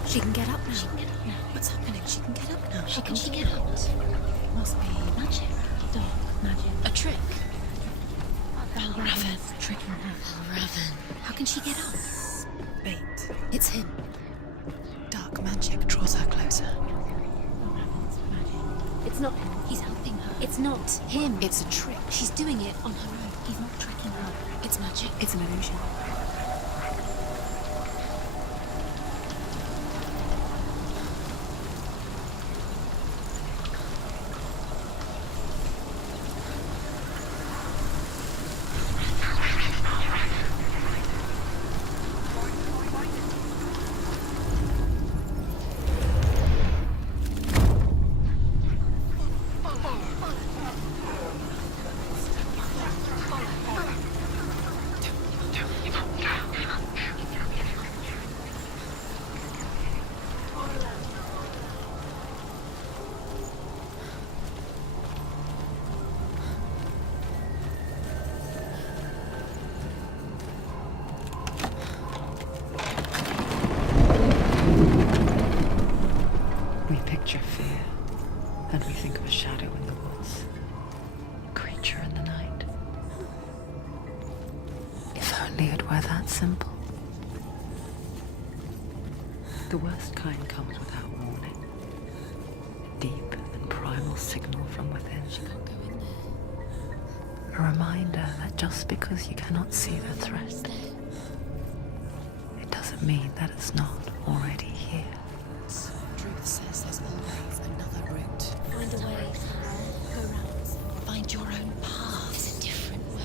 She can get up now. What's happening? She can get up now. How can she get out? Must be Magic. dark magic. A trick. Raven. Tricking her. Raven. How can she get up? Bait. It's him. Dark magic draws her closer. It's not him. He's helping her. It's not him. It's a trick. She's doing it on her own. He's not tricking her. It's magic. It's an illusion. We picture fear, and we think of a shadow in the woods, a creature in the night. If only it were that simple. The worst kind comes without warning. A deep and primal signal from within. A reminder that just because you cannot see the threat, it doesn't mean that it's not already here. Truth says there's always another route. Find a way. Go round. Find your own path. There's a different way.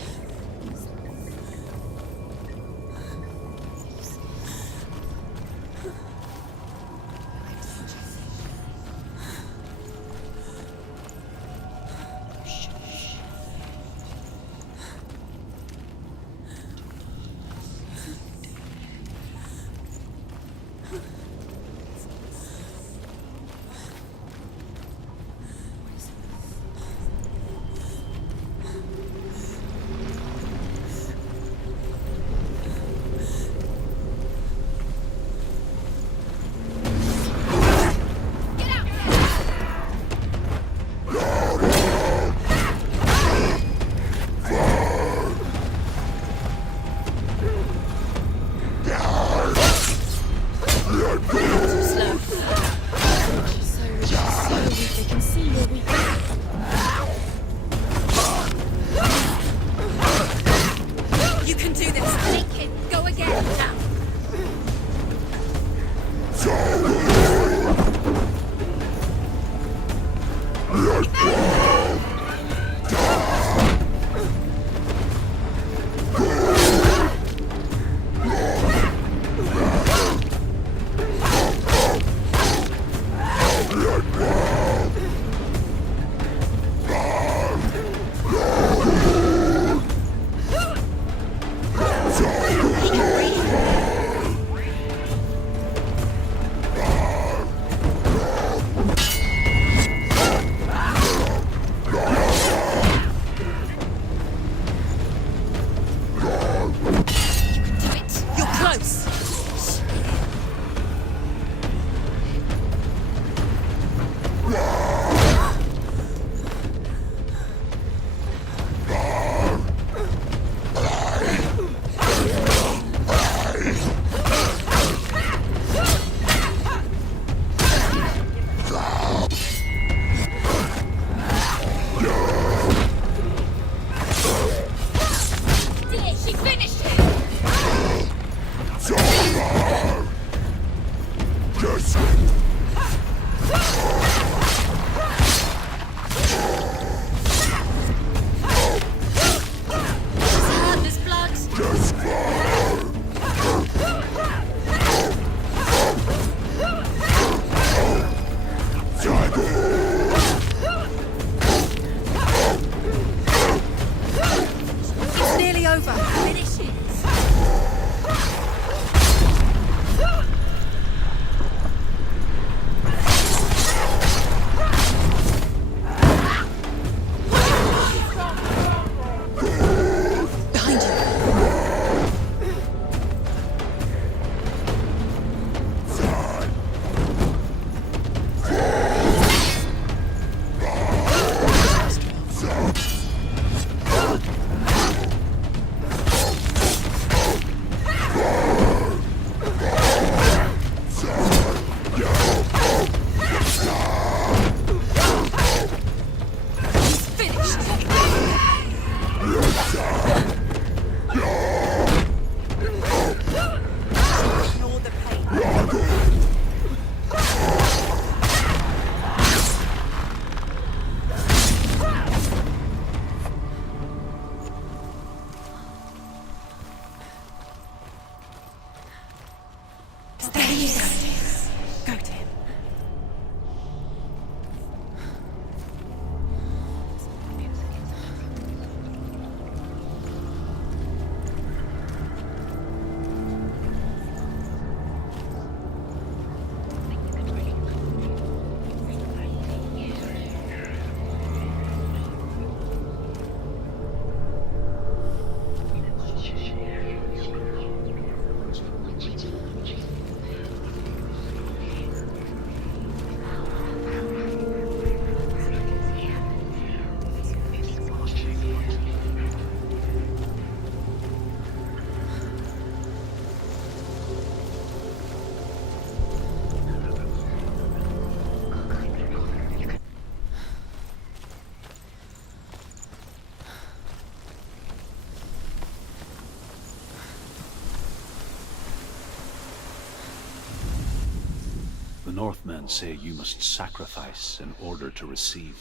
The Northmen say you must sacrifice in order to receive.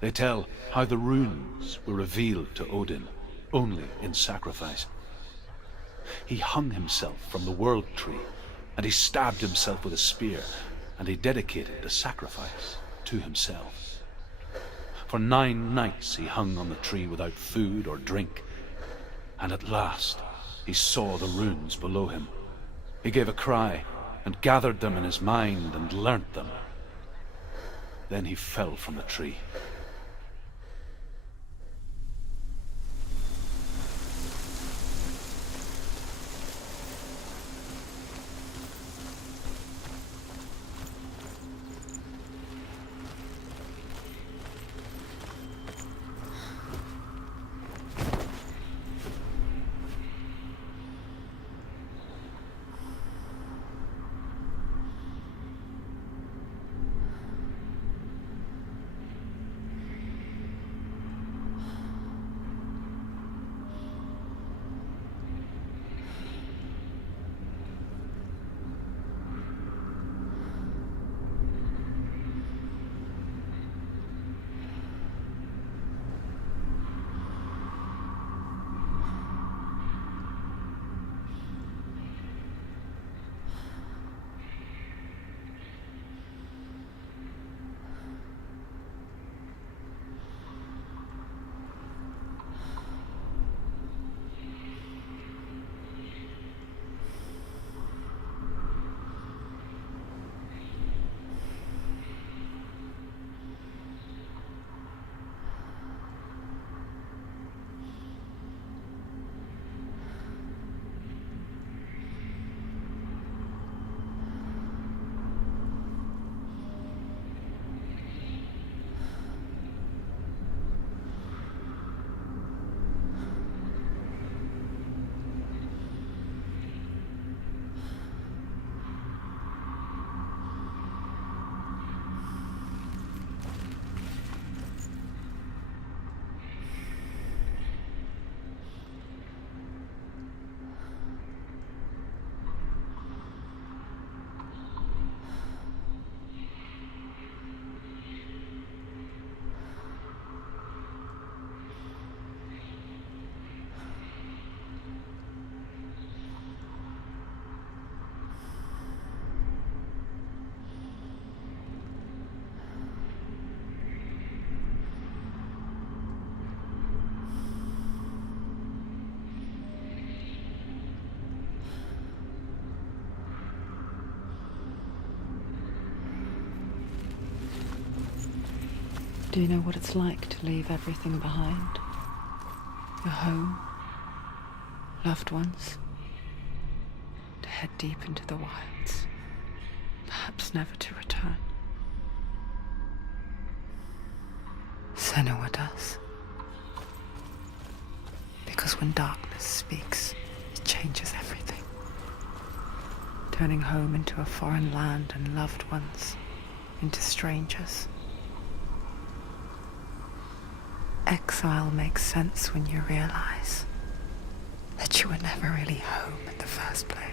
They tell how the runes were revealed to Odin only in sacrifice. He hung himself from the world tree, and he stabbed himself with a spear, and he dedicated the sacrifice to himself. For 9 nights he hung on the tree without food or drink, and at last he saw the runes below him. He gave a cry, and gathered them in his mind and learnt them. Then he fell from the tree. Do you know what it's like to leave everything behind? Your home, loved ones, to head deep into the wilds, perhaps never to return. Senua does. Because when darkness speaks, it changes everything, turning home into a foreign land and loved ones into strangers. Exile makes sense when you realize that you were never really home in the first place.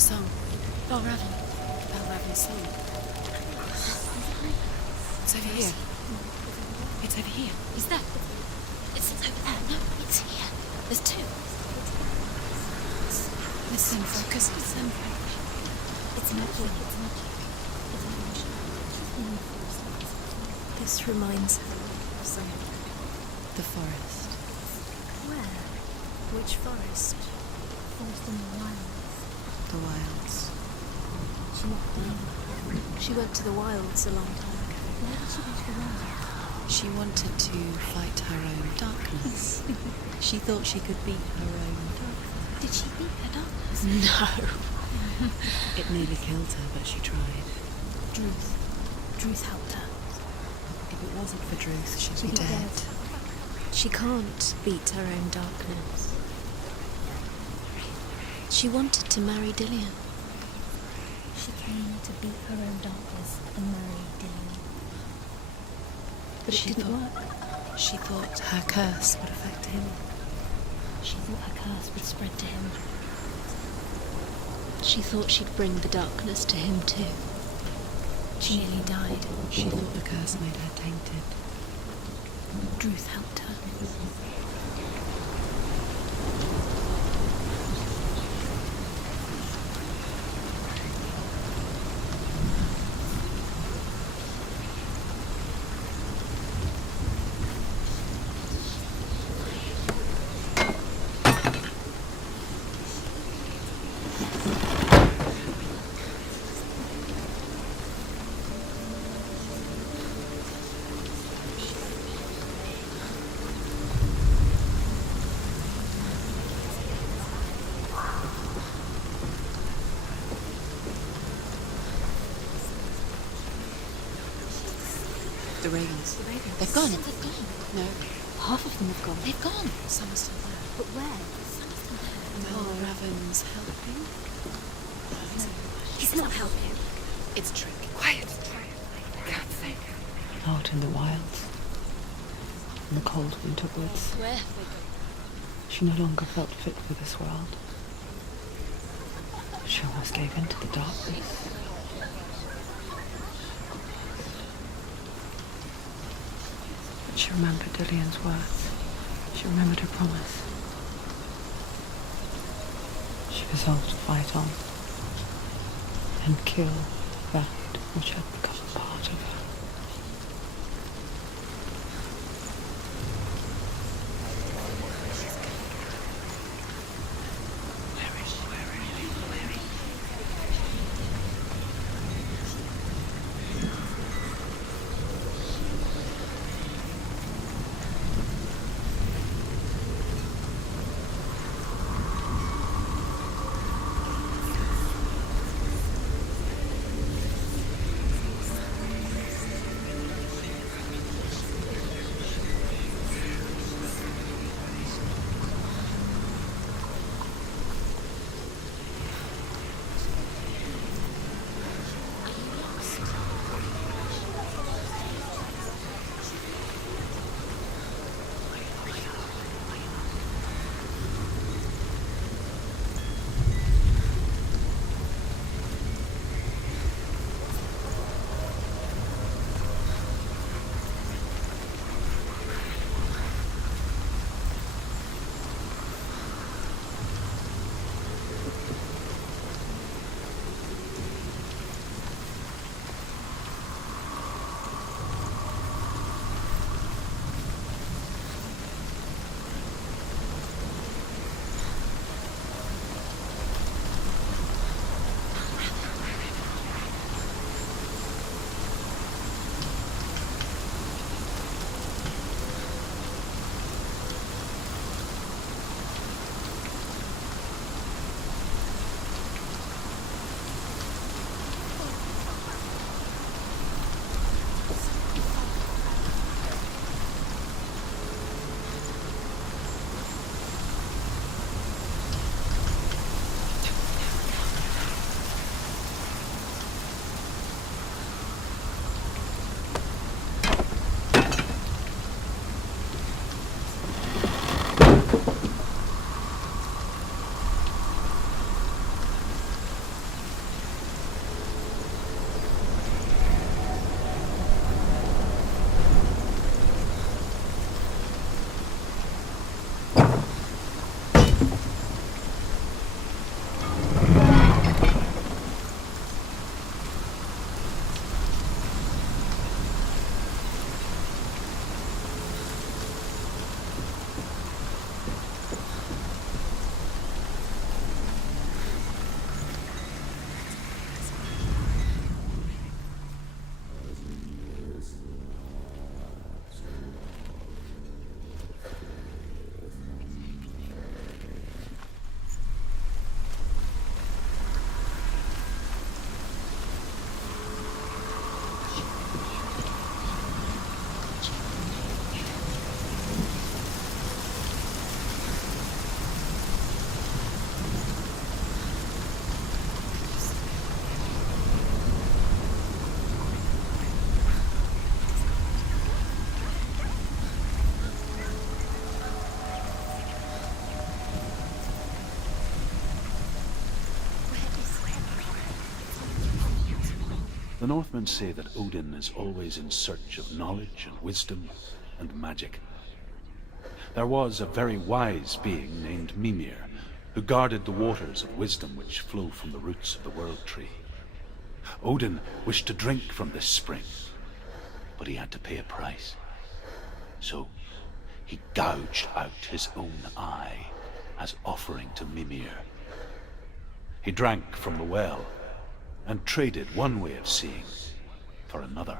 The song. Balraven. Balraven's song. It's over here. It's over here. Is that? It's over there. No, it's here. There's two. Listen, focus. Listen. It's magic. It's magic. This reminds her of something. The forest. Where? Which forest? Forest in the wilds. The wilds. She looked down. She went to the wilds a long time ago. Why did she go to the wilds? She wanted to fight her own darkness. She thought she could beat her own darkness. Did she beat her darkness? No. It nearly killed her, but she tried. Druth helped her. If it wasn't for Druth, she'd be dead. She can't beat her own darkness. She wanted to marry Dillian. She came to beat her own darkness and marry Dillian. But it didn't work. She thought her curse would affect him. She thought her curse would spread to him. She thought she'd bring the darkness to him too. She nearly died. She thought the curse made her tainted. Druth helped her. The ravens. They've gone. They've gone. No. Half of them have gone. They've gone. Some are still there. But where? Some of them there. Raven's helping. He's not helping. It's a trick. Quiet. Out in the wilds, in the cold winter woods, Where? she no longer felt fit for this world. She almost gave in to the darkness. But she remembered Dillian's words. She remembered her promise. She resolved to fight on and kill that which had become part of her. Northmen say that Odin is always in search of knowledge and wisdom and magic. There was a very wise being named Mimir, who guarded the waters of wisdom which flow from the roots of the World Tree. Odin wished to drink from this spring, but he had to pay a price. So he gouged out his own eye as offering to Mimir. He drank from the well and traded one way of seeing for another.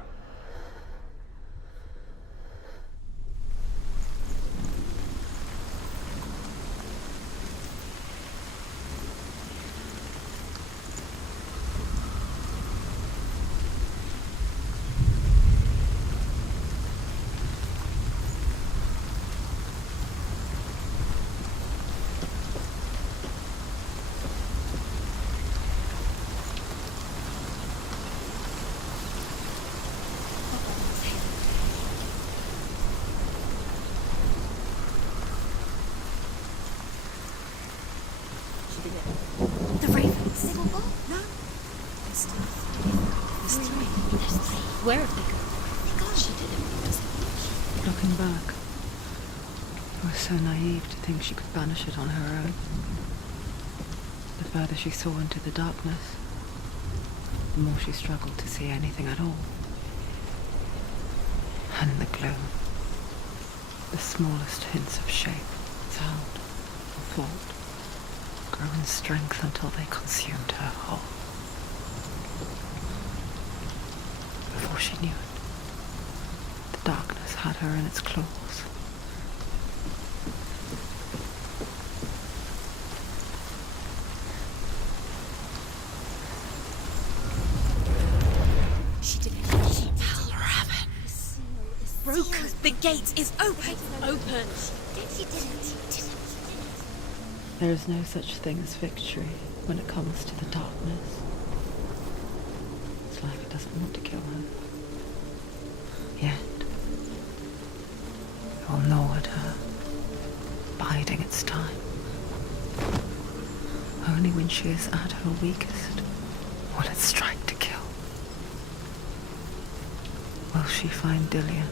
The ravens. No. There's three. Where have they gone? She did it. Looking back, I was so naive to think she could banish it on her own. The further she saw into the darkness, the more she struggled to see anything at all. And in the gloom, the smallest hints of shape, sound, or thought grew in strength until they consumed her whole. Before she knew it, the darkness had her in its claws. She did it. Valraven. Broken. The gate is open. Open. She did it. There is no such thing as victory when it comes to the darkness. It's like it doesn't want to kill her. Yet, it will gnaw at her, biding its time. Only when she is at her weakest will it strike to kill. Will she find Dillion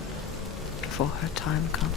before her time comes?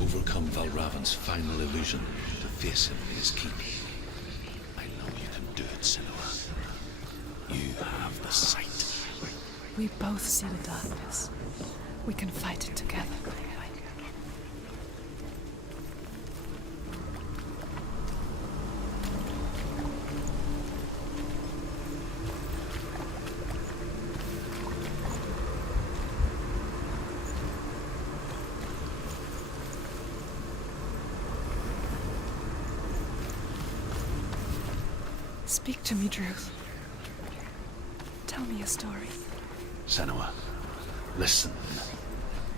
Overcome Valravan's final illusion to face him in his keep. I know you can do it, Senua. You have the sight. We both see the darkness. We can fight it together. Speak to me, Druth. Tell me a story. Senua, listen.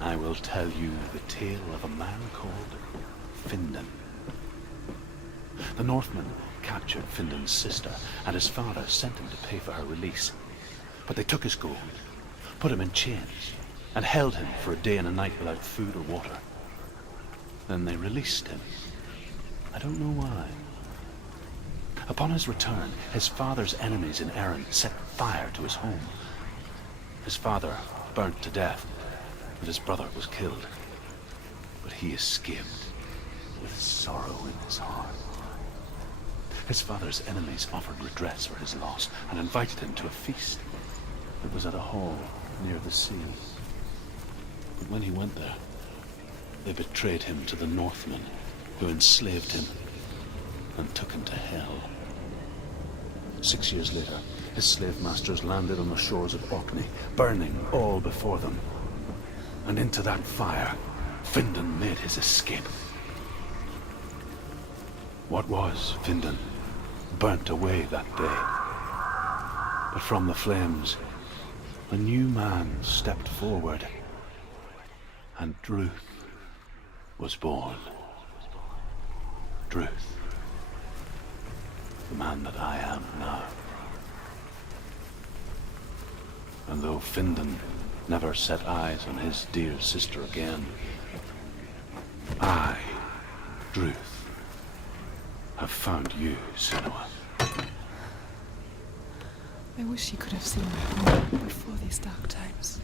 I will tell you the tale of a man called Findan. The Northmen captured Findan's sister, and his father sent him to pay for her release. But they took his gold, put him in chains, and held him for a day and a night without food or water. Then they released him. I don't know why. Upon his return, his father's enemies in Erin set fire to his home. His father burnt to death, and his brother was killed. But he escaped with sorrow in his heart. His father's enemies offered redress for his loss and invited him to a feast. It was at a hall near the sea. But when he went there, they betrayed him to the Northmen, who enslaved him and took him to hell. 6 years later, his slave masters landed on the shores of Orkney, burning all before them. And into that fire, Findan made his escape. What was Findan burnt away that day. But from the flames, a new man stepped forward, and Druth was born. Druth, the man that I am now. And though Findan never set eyes on his dear sister again, I, Druth, have found you, Senua. I wish you could have seen my home before these dark times.